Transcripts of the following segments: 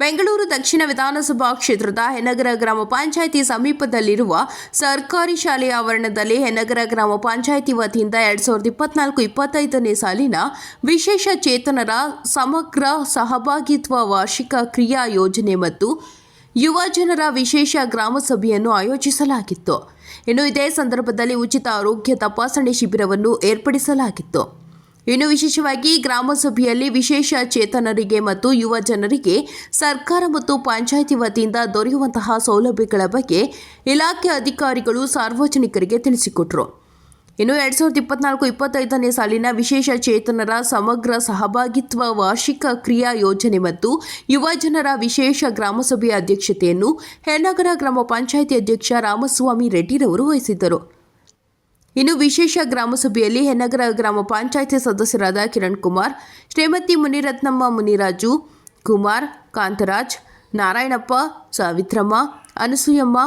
ಬೆಂಗಳೂರು ದಕ್ಷಿಣ ವಿಧಾನಸಭಾ ಕ್ಷೇತ್ರದ ಹೆನ್ನಗರ ಗ್ರಾಮ ಪಂಚಾಯಿತಿ ಸಮೀಪದಲ್ಲಿರುವ ಸರ್ಕಾರಿ ಶಾಲೆಯ ಆವರಣದಲ್ಲಿ ಹೆನ್ನಗರ ಗ್ರಾಮ ಪಂಚಾಯಿತಿ ವತಿಯಿಂದ 2024-25ನೇ ಸಾಲಿನ ವಿಶೇಷ ಚೇತನರ ಸಮಗ್ರ ಸಹಭಾಗಿತ್ವ ವಾರ್ಷಿಕ ಕ್ರಿಯಾ ಯೋಜನೆ ಮತ್ತು ಯುವ ಜನರ ವಿಶೇಷ ಗ್ರಾಮ ಸಭೆಯನ್ನು ಆಯೋಜಿಸಲಾಗಿತ್ತು. ಇನ್ನು ಇದೇ ಸಂದರ್ಭದಲ್ಲಿ ಉಚಿತ ಆರೋಗ್ಯ ತಪಾಸಣೆ ಶಿಬಿರವನ್ನು ಏರ್ಪಡಿಸಲಾಗಿತ್ತು. ಇನ್ನು ವಿಶೇಷವಾಗಿ ಗ್ರಾಮ ಸಭೆಯಲ್ಲಿ ವಿಶೇಷ ಚೇತನರಿಗೆ ಮತ್ತು ಯುವ ಜನರಿಗೆ ಸರ್ಕಾರ ಮತ್ತು ಪಂಚಾಯಿತಿ ವತಿಯಿಂದ ದೊರೆಯುವಂತಹ ಸೌಲಭ್ಯಗಳ ಬಗ್ಗೆ ಇಲಾಖೆ ಅಧಿಕಾರಿಗಳು ಸಾರ್ವಜನಿಕರಿಗೆ ತಿಳಿಸಿಕೊಟ್ಟರು. ಇನ್ನು 2024-25ನೇ ಸಾಲಿನ ವಿಶೇಷ ಚೇತನರ ಸಮಗ್ರ ಸಹಭಾಗಿತ್ವ ವಾರ್ಷಿಕ ಕ್ರಿಯಾ ಯೋಜನೆ ಮತ್ತು ಯುವ ಜನರ ವಿಶೇಷ ಗ್ರಾಮಸಭೆಯ ಅಧ್ಯಕ್ಷತೆಯನ್ನು ಹೆನ್ನಗರ ಗ್ರಾಮ ಪಂಚಾಯಿತಿ ಅಧ್ಯಕ್ಷ ರಾಮಸ್ವಾಮಿ ರೆಡ್ಡಿರವರು ವಹಿಸಿದ್ದರು. ಇನ್ನು ವಿಶೇಷ ಗ್ರಾಮಸಭೆಯಲ್ಲಿ ಹೆನ್ನಗರ ಗ್ರಾಮ ಪಂಚಾಯಿತಿ ಸದಸ್ಯರಾದ ಕಿರಣ್ ಕುಮಾರ್, ಶ್ರೀಮತಿ ಮುನಿರತ್ನಮ್ಮ, ಮುನಿರಾಜು, ಕುಮಾರ್, ಕಾಂತರಾಜ್, ನಾರಾಯಣಪ್ಪ, ಸಾವಿತ್ರಮ್ಮ, ಅನಸೂಯಮ್ಮ,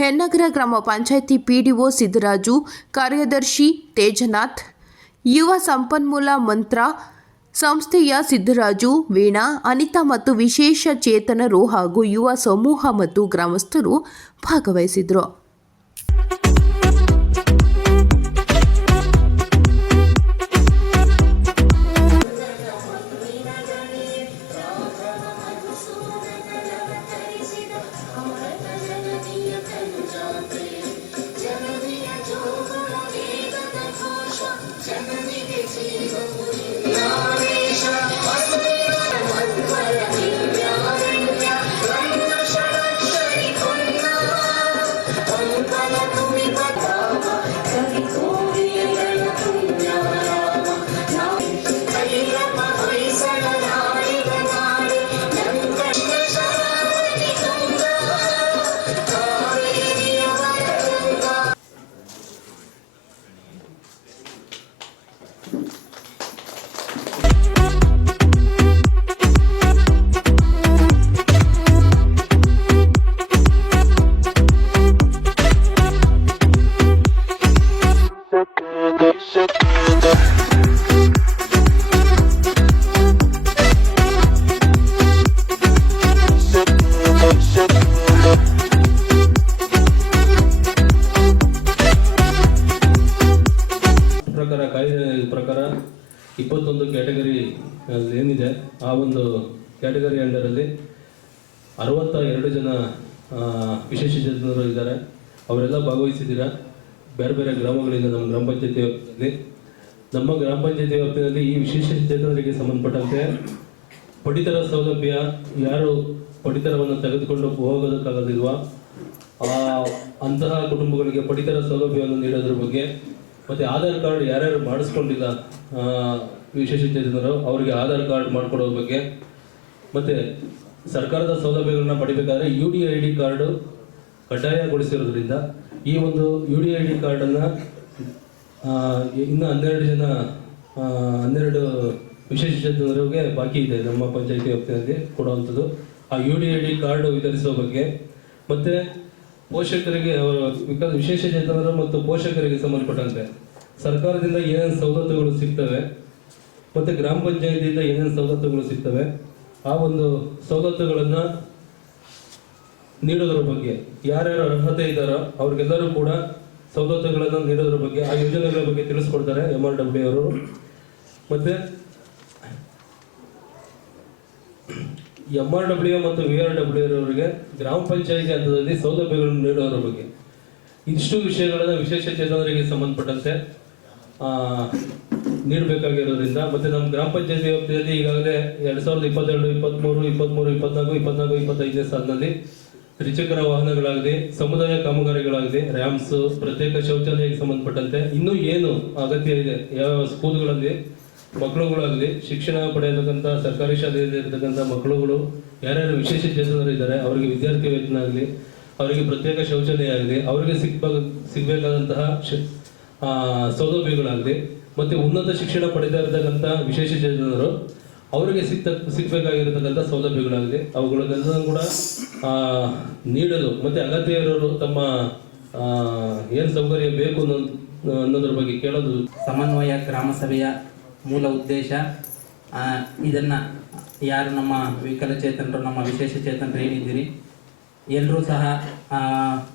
ಹೆನ್ನಗರ ಗ್ರಾಮ ಪಂಚಾಯಿತಿ ಪಿಡಿಒ ಸಿದ್ದರಾಜು, ಕಾರ್ಯದರ್ಶಿ ತೇಜನಾಥ್, ಯುವ ಸಂಪನ್ಮೂಲ ಮಂತ್ರ ಸಂಸ್ಥೆಯ ಸಿದ್ದರಾಜು, ವೀಣಾ, ಅನಿತಾ ಮತ್ತು ವಿಶೇಷ ಚೇತನರು ಹಾಗೂ ಯುವ ಸಮೂಹ ಮತ್ತು ಗ್ರಾಮಸ್ಥರು ಭಾಗವಹಿಸಿದರು. ಪ್ರಕಾರ 21 ಕ್ಯಾಟಗರಿ ಏನಿದೆ ಆ ಒಂದು ಕ್ಯಾಟಗರಿ ಅಂಡರಲ್ಲಿ 62 ಜನ ವಿಶೇಷ ಚೇತನರು ಇದ್ದಾರೆ. ಅವರೆಲ್ಲ ಭಾಗವಹಿಸಿದ್ದೀರಾ. ಬೇರೆ ಬೇರೆ ಗ್ರಾಮಗಳಿಂದ ನಮ್ಮ ಗ್ರಾಮ ಪಂಚಾಯತಿ ವ್ಯಾಪ್ತಿಯಲ್ಲಿ ಈ ವಿಶೇಷ ಚೇತನರಿಗೆ ಸಂಬಂಧಪಟ್ಟಂತೆ ಪಡಿತರ ಸೌಲಭ್ಯ ಯಾರು ಪಡಿತರವನ್ನು ತೆಗೆದುಕೊಂಡು ಹೋಗೋದಕ್ಕಾಗೋದಿಲ್ವಾ ಅಂತಹ ಕುಟುಂಬಗಳಿಗೆ ಪಡಿತರ ಸೌಲಭ್ಯವನ್ನು ನೀಡೋದ್ರ ಬಗ್ಗೆ, ಮತ್ತು ಆಧಾರ್ ಕಾರ್ಡ್ ಯಾರ್ಯಾರು ಮಾಡಿಸ್ಕೊಂಡಿಲ್ಲ ವಿಶೇಷ ಚೇತನರು ಅವರಿಗೆ ಆಧಾರ್ ಕಾರ್ಡ್ ಮಾಡಿಕೊಡೋದ್ರ ಬಗ್ಗೆ, ಮತ್ತು ಸರ್ಕಾರದ ಸೌಲಭ್ಯಗಳನ್ನ ಪಡಿಬೇಕಾದ್ರೆ UDID ಕಾರ್ಡು ಕಡ್ಡಾಯಗೊಳಿಸಿರೋದ್ರಿಂದ ಈ ಒಂದು UDID ಕಾರ್ಡನ್ನು ಇನ್ನು 12 ವಿಶೇಷ ಚೇತನರಿಗೆ ಬಾಕಿ ಇದೆ ನಮ್ಮ ಪಂಚಾಯಿತಿ ವ್ಯಾಪ್ತಿಯಲ್ಲಿ ಕೊಡುವಂಥದ್ದು. ಆ UDID ಕಾರ್ಡು ವಿತರಿಸುವ ಬಗ್ಗೆ, ಮತ್ತು ಪೋಷಕರಿಗೆ ವಿಶೇಷ ಚೇತನರು ಮತ್ತು ಪೋಷಕರಿಗೆ ಸಂಬಂಧಪಟ್ಟಂತೆ ಸರ್ಕಾರದಿಂದ ಏನೇನು ಸವಲತ್ತುಗಳು ಸಿಗ್ತವೆ ಮತ್ತು ಗ್ರಾಮ ಪಂಚಾಯಿತಿಯಿಂದ ಏನೇನು ಸವಲತ್ತುಗಳು ಸಿಗ್ತವೆ ಆ ಒಂದು ಸವಲತ್ತುಗಳನ್ನು ನೀಡೋದ್ರ ಬಗ್ಗೆ, ಯಾರ್ಯಾರು ಅರ್ಹತೆ ಇದ್ದಾರೋ ಅವ್ರಿಗೆಲ್ಲರೂ ಕೂಡ ಸವಲತ್ತುಗಳನ್ನು ನೀಡೋದ್ರ ಬಗ್ಗೆ, ಆ ಯೋಜನೆಗಳ ಬಗ್ಗೆ ತಿಳಿಸ್ಕೊಡ್ತಾರೆ MRW ಅವರು. ಮತ್ತು MRW ಮತ್ತು VRW ಅವರಿಗೆ ಗ್ರಾಮ ಪಂಚಾಯಿತಿ ಹಂತದಲ್ಲಿ ಸೌಲಭ್ಯಗಳನ್ನು ನೀಡೋದ್ರ ಬಗ್ಗೆ ಇಷ್ಟು ವಿಷಯಗಳನ್ನು ವಿಶೇಷ ಚೇತನರಿಗೆ ಸಂಬಂಧಪಟ್ಟಂತೆ ನೀಡಬೇಕಾಗಿರೋದ್ರಿಂದ, ಮತ್ತು ನಮ್ಮ ಗ್ರಾಮ ಪಂಚಾಯಿತಿ ವ್ಯಾಪ್ತಿಯಲ್ಲಿ ಈಗಾಗಲೇ 2022, 23, 24, 25ನೇ ಸಾಲಿನಲ್ಲಿ ತ್ರಿಚಕ್ರ ವಾಹನಗಳಾಗಲಿ, ಸಮುದಾಯ ಕಾಮಗಾರಿಗಳಾಗಲಿ, ರ್ಯಾಂಪ್ಸ್, ಪ್ರತ್ಯೇಕ ಶೌಚಾಲಯಕ್ಕೆ ಸಂಬಂಧಪಟ್ಟಂತೆ ಇನ್ನೂ ಏನು ಅಗತ್ಯ ಇದೆ, ಯಾವ ಸ್ಕೂಲ್ಗಳಲ್ಲಿ ಮಕ್ಕಳುಗಳಾಗಲಿ, ಶಿಕ್ಷಣ ಪಡೆಯತಕ್ಕಂಥ ಸರ್ಕಾರಿ ಶಾಲೆಯಲ್ಲಿ ಇರತಕ್ಕಂಥ ಮಕ್ಕಳುಗಳು ಯಾರ್ಯಾರು ವಿಶೇಷ ಚೇತನರಿದ್ದಾರೆ ಅವರಿಗೆ ವಿದ್ಯಾರ್ಥಿ ವೇತನ ಆಗಲಿ, ಅವರಿಗೆ ಪ್ರತ್ಯೇಕ ಶೌಚಾಲಯ ಆಗಲಿ, ಅವರಿಗೆ ಸಿಗಬೇಕಾದಂತಹ ಸೌಲಭ್ಯಗಳಾಗಲಿ, ಮತ್ತು ಉನ್ನತ ಶಿಕ್ಷಣ ಪಡೆದ ಇರತಕ್ಕಂಥ ವಿಶೇಷ ಚೇತನರು ಅವರಿಗೆ ಸಿಗಬೇಕಾಗಿರತಕ್ಕಂಥ ಸೌಲಭ್ಯಗಳಾಗಲಿ ಅವುಗಳನ್ನೆಲ್ಲ ಕೂಡ ನೀಡಲು, ಮತ್ತು ಅಗತ್ಯ ಇರೋರು ತಮ್ಮ ಏನು ಸೌಕರ್ಯ ಬೇಕು ಅನ್ನೋದ್ರ ಬಗ್ಗೆ ಕೇಳೋದು. ಸಮನ್ವಯ ಗ್ರಾಮ ಸಭೆಯ ಮೂಲ ಉದ್ದೇಶ ಇದನ್ನು ಯಾರು ನಮ್ಮ ವಿಕಲಚೇತನರು, ನಮ್ಮ ವಿಶೇಷಚೇತನರು ಏನಿದ್ದೀರಿ, ಎಲ್ಲರೂ ಸಹ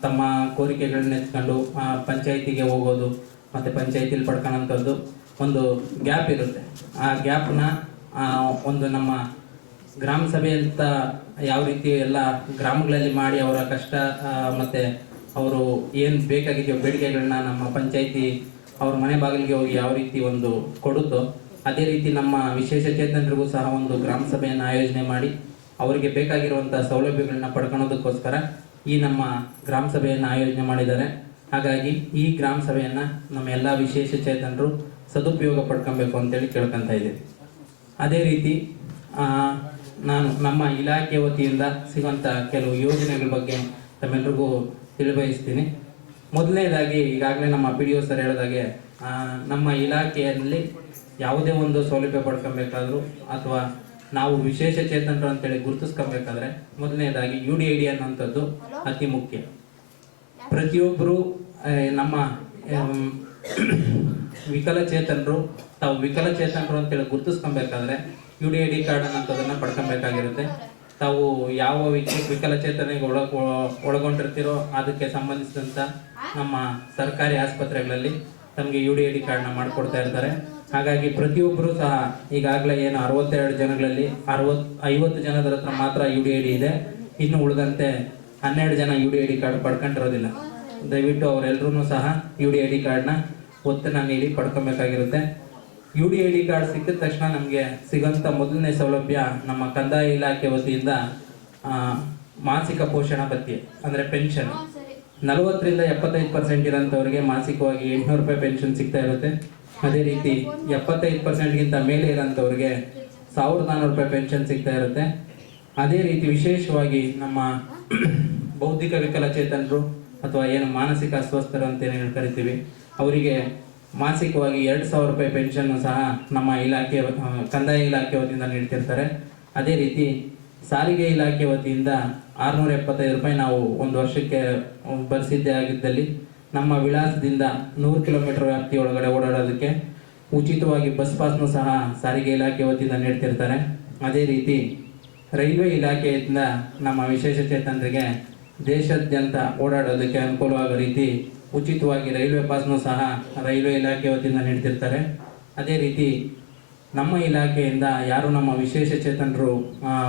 ತಮ್ಮ ಕೋರಿಕೆಗಳನ್ನ ಎತ್ಕೊಂಡು ಪಂಚಾಯಿತಿಗೆ ಹೋಗೋದು ಮತ್ತು ಪಂಚಾಯಿತಿಲಿ ಪಡ್ಕೊಳ್ಳೋಂಥದ್ದು ಒಂದು ಗ್ಯಾಪ್ ಇರುತ್ತೆ. ಆ ಗ್ಯಾಪ್ನ ಒಂದು ನಮ್ಮ ಗ್ರಾಮ ಸಭೆ ಅಂತ ಯಾವ ರೀತಿ ಎಲ್ಲ ಗ್ರಾಮಗಳಲ್ಲಿ ಮಾಡಿ ಅವರ ಕಷ್ಟ ಮತ್ತು ಅವರು ಏನು ಬೇಕಾಗಿದೆಯೋ ಬೇಡಿಕೆಗಳನ್ನ ನಮ್ಮ ಪಂಚಾಯಿತಿ ಅವ್ರ ಮನೆ ಬಾಗಿಲಿಗೆ ಹೋಗಿ ಯಾವ ರೀತಿ ಒಂದು ಕೊಡುತ್ತೋ, ಅದೇ ರೀತಿ ನಮ್ಮ ವಿಶೇಷಚೇತನರಿಗೂ ಸಹ ಒಂದು ಗ್ರಾಮ ಸಭೆಯನ್ನು ಆಯೋಜನೆ ಮಾಡಿ ಅವರಿಗೆ ಬೇಕಾಗಿರುವಂಥ ಸೌಲಭ್ಯಗಳನ್ನ ಪಡ್ಕೊಳೋದಕ್ಕೋಸ್ಕರ ಈ ನಮ್ಮ ಗ್ರಾಮ ಸಭೆಯನ್ನು ಆಯೋಜನೆ ಮಾಡಿದ್ದಾರೆ. ಹಾಗಾಗಿ ಈ ಗ್ರಾಮ ಸಭೆಯನ್ನು ನಮ್ಮ ಎಲ್ಲ ವಿಶೇಷಚೇತನರು ಸದುಪಯೋಗ ಪಡ್ಕೊಬೇಕು ಅಂತೇಳಿ ಕೇಳ್ಕೊತಾ ಇದ್ದೀವಿ. ಅದೇ ರೀತಿ ನಾನು ನಮ್ಮ ಇಲಾಖೆ ವತಿಯಿಂದ ಸಿಗುವಂಥ ಕೆಲವು ಯೋಜನೆಗಳ ಬಗ್ಗೆ ತಮ್ಮೆಲ್ಲರಿಗೂ ತಿಳಿಬಯಸ್ತೀನಿ. ಮೊದಲನೇದಾಗಿ ಈಗಾಗಲೇ ನಮ್ಮ PDO ಸರ್ ಹೇಳಿದಾಗೆ ನಮ್ಮ ಇಲಾಖೆಯಲ್ಲಿ ಯಾವುದೇ ಒಂದು ಸೌಲಭ್ಯ ಪಡ್ಕೊಬೇಕಾದ್ರೂ ಅಥವಾ ನಾವು ವಿಶೇಷಚೇತನರು ಅಂತೇಳಿ ಗುರುತಿಸ್ಕೊಬೇಕಾದ್ರೆ ಮೊದಲನೇದಾಗಿ UDID ಅನ್ನೋಂಥದ್ದು ಅತಿ ಮುಖ್ಯ. ಪ್ರತಿಯೊಬ್ಬರು ನಮ್ಮ ವಿಕಲಚೇತನರು ತಾವು ವಿಕಲಚೇತನರು ಅಂತೇಳಿ ಗುರುತಿಸ್ಕೊಬೇಕಾದ್ರೆ UDID ಕಾರ್ಡ್ ಅನ್ನೋಂಥದ್ದನ್ನು ಪಡ್ಕೊಬೇಕಾಗಿರುತ್ತೆ. ತಾವು ಯಾವ ವಿಕಲಚೇತನಿಗೆ ಒಳಗೊಂಡಿರ್ತೀರೋ ಅದಕ್ಕೆ ಸಂಬಂಧಿಸಿದಂಥ ನಮ್ಮ ಸರ್ಕಾರಿ ಆಸ್ಪತ್ರೆಗಳಲ್ಲಿ ತಮಗೆ UDID ಕಾರ್ಡ್ನ ಮಾಡಿಕೊಡ್ತಾ ಇರ್ತಾರೆ. ಹಾಗಾಗಿ ಪ್ರತಿಯೊಬ್ಬರು ಸಹ ಈಗಾಗಲೇ ಏನು 62 ಜನಗಳಲ್ಲಿ 50 ಜನದ ಹತ್ರ ಮಾತ್ರ UDID ಇದೆ. ಇನ್ನು ಉಳಿದಂತೆ 12 ಜನ UDID ಕಾರ್ಡ್ ಪಡ್ಕೊಂಡಿರೋದಿಲ್ಲ. ದಯವಿಟ್ಟು ಅವರೆಲ್ಲರೂ ಸಹ UDID ಕಾರ್ಡ್ನ ಒತ್ತನ್ನು ನೀಡಿ ಪಡ್ಕೊಬೇಕಾಗಿರುತ್ತೆ. UDID ಕಾರ್ಡ್ ಸಿಕ್ಕಿದ ತಕ್ಷಣ ನಮಗೆ ಸಿಗೋಂಥ ಮೊದಲನೇ ಸೌಲಭ್ಯ ನಮ್ಮ ಕಂದಾಯ ಇಲಾಖೆ ವತಿಯಿಂದ ಮಾಸಿಕ ಪೋಷಣ ಭತ್ಯೆ ಅಂದರೆ ಪೆನ್ಷನ್ 40ರಿಂದ 75% ಇರೋಂಥವ್ರಿಗೆ ಮಾಸಿಕವಾಗಿ 800 ರೂಪಾಯಿ ಪೆನ್ಷನ್ ಸಿಗ್ತಾ ಇರುತ್ತೆ. ಅದೇ ರೀತಿ 75%ಗಿಂತ ಮೇಲೆ ಇರೋಂಥವ್ರಿಗೆ 1400 ರೂಪಾಯಿ ಪೆನ್ಷನ್ ಸಿಗ್ತಾ ಇರುತ್ತೆ. ಅದೇ ರೀತಿ ವಿಶೇಷವಾಗಿ ನಮ್ಮ ಬೌದ್ಧಿಕ ವಿಕಲಚೇತನರು ಅಥವಾ ಏನು ಮಾನಸಿಕ ಅಸ್ವಸ್ಥರು ಅಂತೇನು ಕರಿತೀವಿ, ಅವರಿಗೆ ಮಾಸಿಕವಾಗಿ 2000 ರೂಪಾಯಿ ಪೆನ್ಷನ್ನು ಸಹ ನಮ್ಮ ಇಲಾಖೆ ಕಂದಾಯ ಇಲಾಖೆ ವತಿಯಿಂದ ನೀಡ್ತಿರ್ತಾರೆ. ಅದೇ ರೀತಿ ಸಾರಿಗೆ ಇಲಾಖೆ ವತಿಯಿಂದ 675 ರೂಪಾಯಿ ನಾವು ಒಂದು ವರ್ಷಕ್ಕೆ ಭರಿಸಿದ್ದೇ ಆಗಿದ್ದಲ್ಲಿ ನಮ್ಮ ವಿಳಾಸದಿಂದ 100 ಕಿಲೋಮೀಟರ್ ವ್ಯಾಪ್ತಿ ಒಳಗಡೆ ಓಡಾಡೋದಕ್ಕೆ ಉಚಿತವಾಗಿ ಬಸ್ ಪಾಸ್ನು ಸಹ ಸಾರಿಗೆ ಇಲಾಖೆ ವತಿಯಿಂದ ನೀಡ್ತಿರ್ತಾರೆ. ಅದೇ ರೀತಿ ರೈಲ್ವೆ ಇಲಾಖೆಯಿಂದ ನಮ್ಮ ವಿಶೇಷಚೇತನರಿಗೆ ದೇಶಾದ್ಯಂತ ಓಡಾಡೋದಕ್ಕೆ ಅನುಕೂಲವಾಗೋ ರೀತಿ ಉಚಿತವಾಗಿ ರೈಲ್ವೆ ಪಾಸ್ನು ಸಹ ರೈಲ್ವೆ ಇಲಾಖೆ ವತಿಯಿಂದ ನೀಡ್ತಿರ್ತಾರೆ. ಅದೇ ರೀತಿ ನಮ್ಮ ಇಲಾಖೆಯಿಂದ ಯಾರು ನಮ್ಮ ವಿಶೇಷಚೇತನರು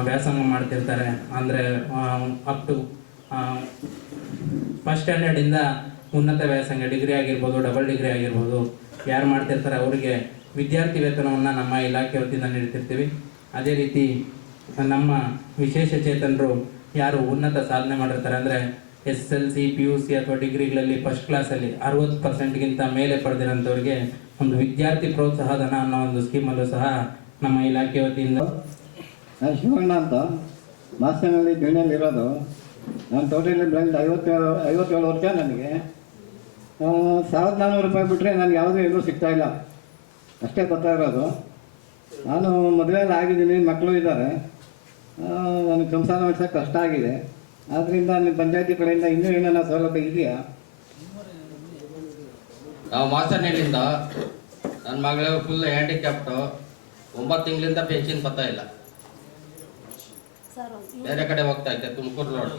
ವ್ಯಾಸಂಗ ಮಾಡ್ತಿರ್ತಾರೆ ಅಂದರೆ ಅಪ್ ಟು ಫಸ್ಟ್ ಸ್ಟ್ಯಾಂಡರ್ಡಿಂದ ಉನ್ನತ ವ್ಯಾಸಂಗ ಡಿಗ್ರಿ ಆಗಿರ್ಬೋದು, ಡಬಲ್ ಡಿಗ್ರಿ ಆಗಿರ್ಬೋದು, ಯಾರು ಮಾಡ್ತಿರ್ತಾರೆ ಅವರಿಗೆ ವಿದ್ಯಾರ್ಥಿ ವೇತನವನ್ನು ನಮ್ಮ ಇಲಾಖೆ ವತಿಯಿಂದ ನೀಡ್ತಿರ್ತೀವಿ. ಅದೇ ರೀತಿ ನಮ್ಮ ವಿಶೇಷಚೇತನರು ಯಾರು ಉನ್ನತ ಸಾಧನೆ ಮಾಡಿರ್ತಾರೆ ಅಂದರೆ SSLC, PUC ಅಥವಾ ಡಿಗ್ರಿಗಳಲ್ಲಿ ಫಸ್ಟ್ ಕ್ಲಾಸಲ್ಲಿ 60%ಗಿಂತ ಮೇಲೆ ಪಡೆದಿರೋಂಥವ್ರಿಗೆ ಒಂದು ವಿದ್ಯಾರ್ಥಿ ಪ್ರೋತ್ಸಾಹಧನ ಅನ್ನೋ ಒಂದು ಸ್ಕೀಮಲ್ಲೂ ಸಹ ನಮ್ಮ ಇಲಾಖೆ ವತಿಯಿಂದ. ನಾನು ಶಿವಣ್ಣ ಅಂತ ಮಾಸ್ಟರ್ನಲ್ಲಿ ಬೆಣ್ಣೆಯಲ್ಲಿ ಇರೋದು. ನಾನು ಟೋಟಲಿ ಬ್ಲೈಂಡ್ 57 ವರ್ಷ. ನನಗೆ 1400 ರೂಪಾಯಿ ಬಿಟ್ಟರೆ ನನಗೆ ಯಾವುದೂ ಎಲ್ಲೂ ಸಿಗ್ತಾಯಿಲ್ಲ, ಅಷ್ಟೇ ಬರ್ತಾ ಇರೋದು. ನಾನು ಮದುವೆಯಲ್ಲಿ ಆಗಿದ್ದೀನಿ, ಮಕ್ಕಳು ಇದ್ದಾರೆ, ನನಗೆ ಸಂಸಾರ ಮಾಡಿಸೋಕ್ಕೆ ಕಷ್ಟ ಆಗಿದೆ. ಆದ್ದರಿಂದ ನಿಮ್ಮ ಪಂಚಾಯತಿ ಕಡೆಯಿಂದ ಇನ್ನೂ ಏನೇನೋ ಸೌಲಭ್ಯ ಇದೆಯಾ? ನಾವು ಮಾಸನಹಳ್ಳಿಯಿಂದ ನನ್ನ ಮಗಳು ಫುಲ್ ಹ್ಯಾಂಡಿಕ್ಯಾಪ್ಟು, 9 ತಿಂಗಳಿಂದ ಪೆನ್ಷನ್ ಬರ್ತಾ ಇಲ್ಲ. ಬೇರೆ ಕಡೆ ಹೋಗ್ತಾ ಇದ್ದೆ, ತುಮಕೂರು ರೋಡ್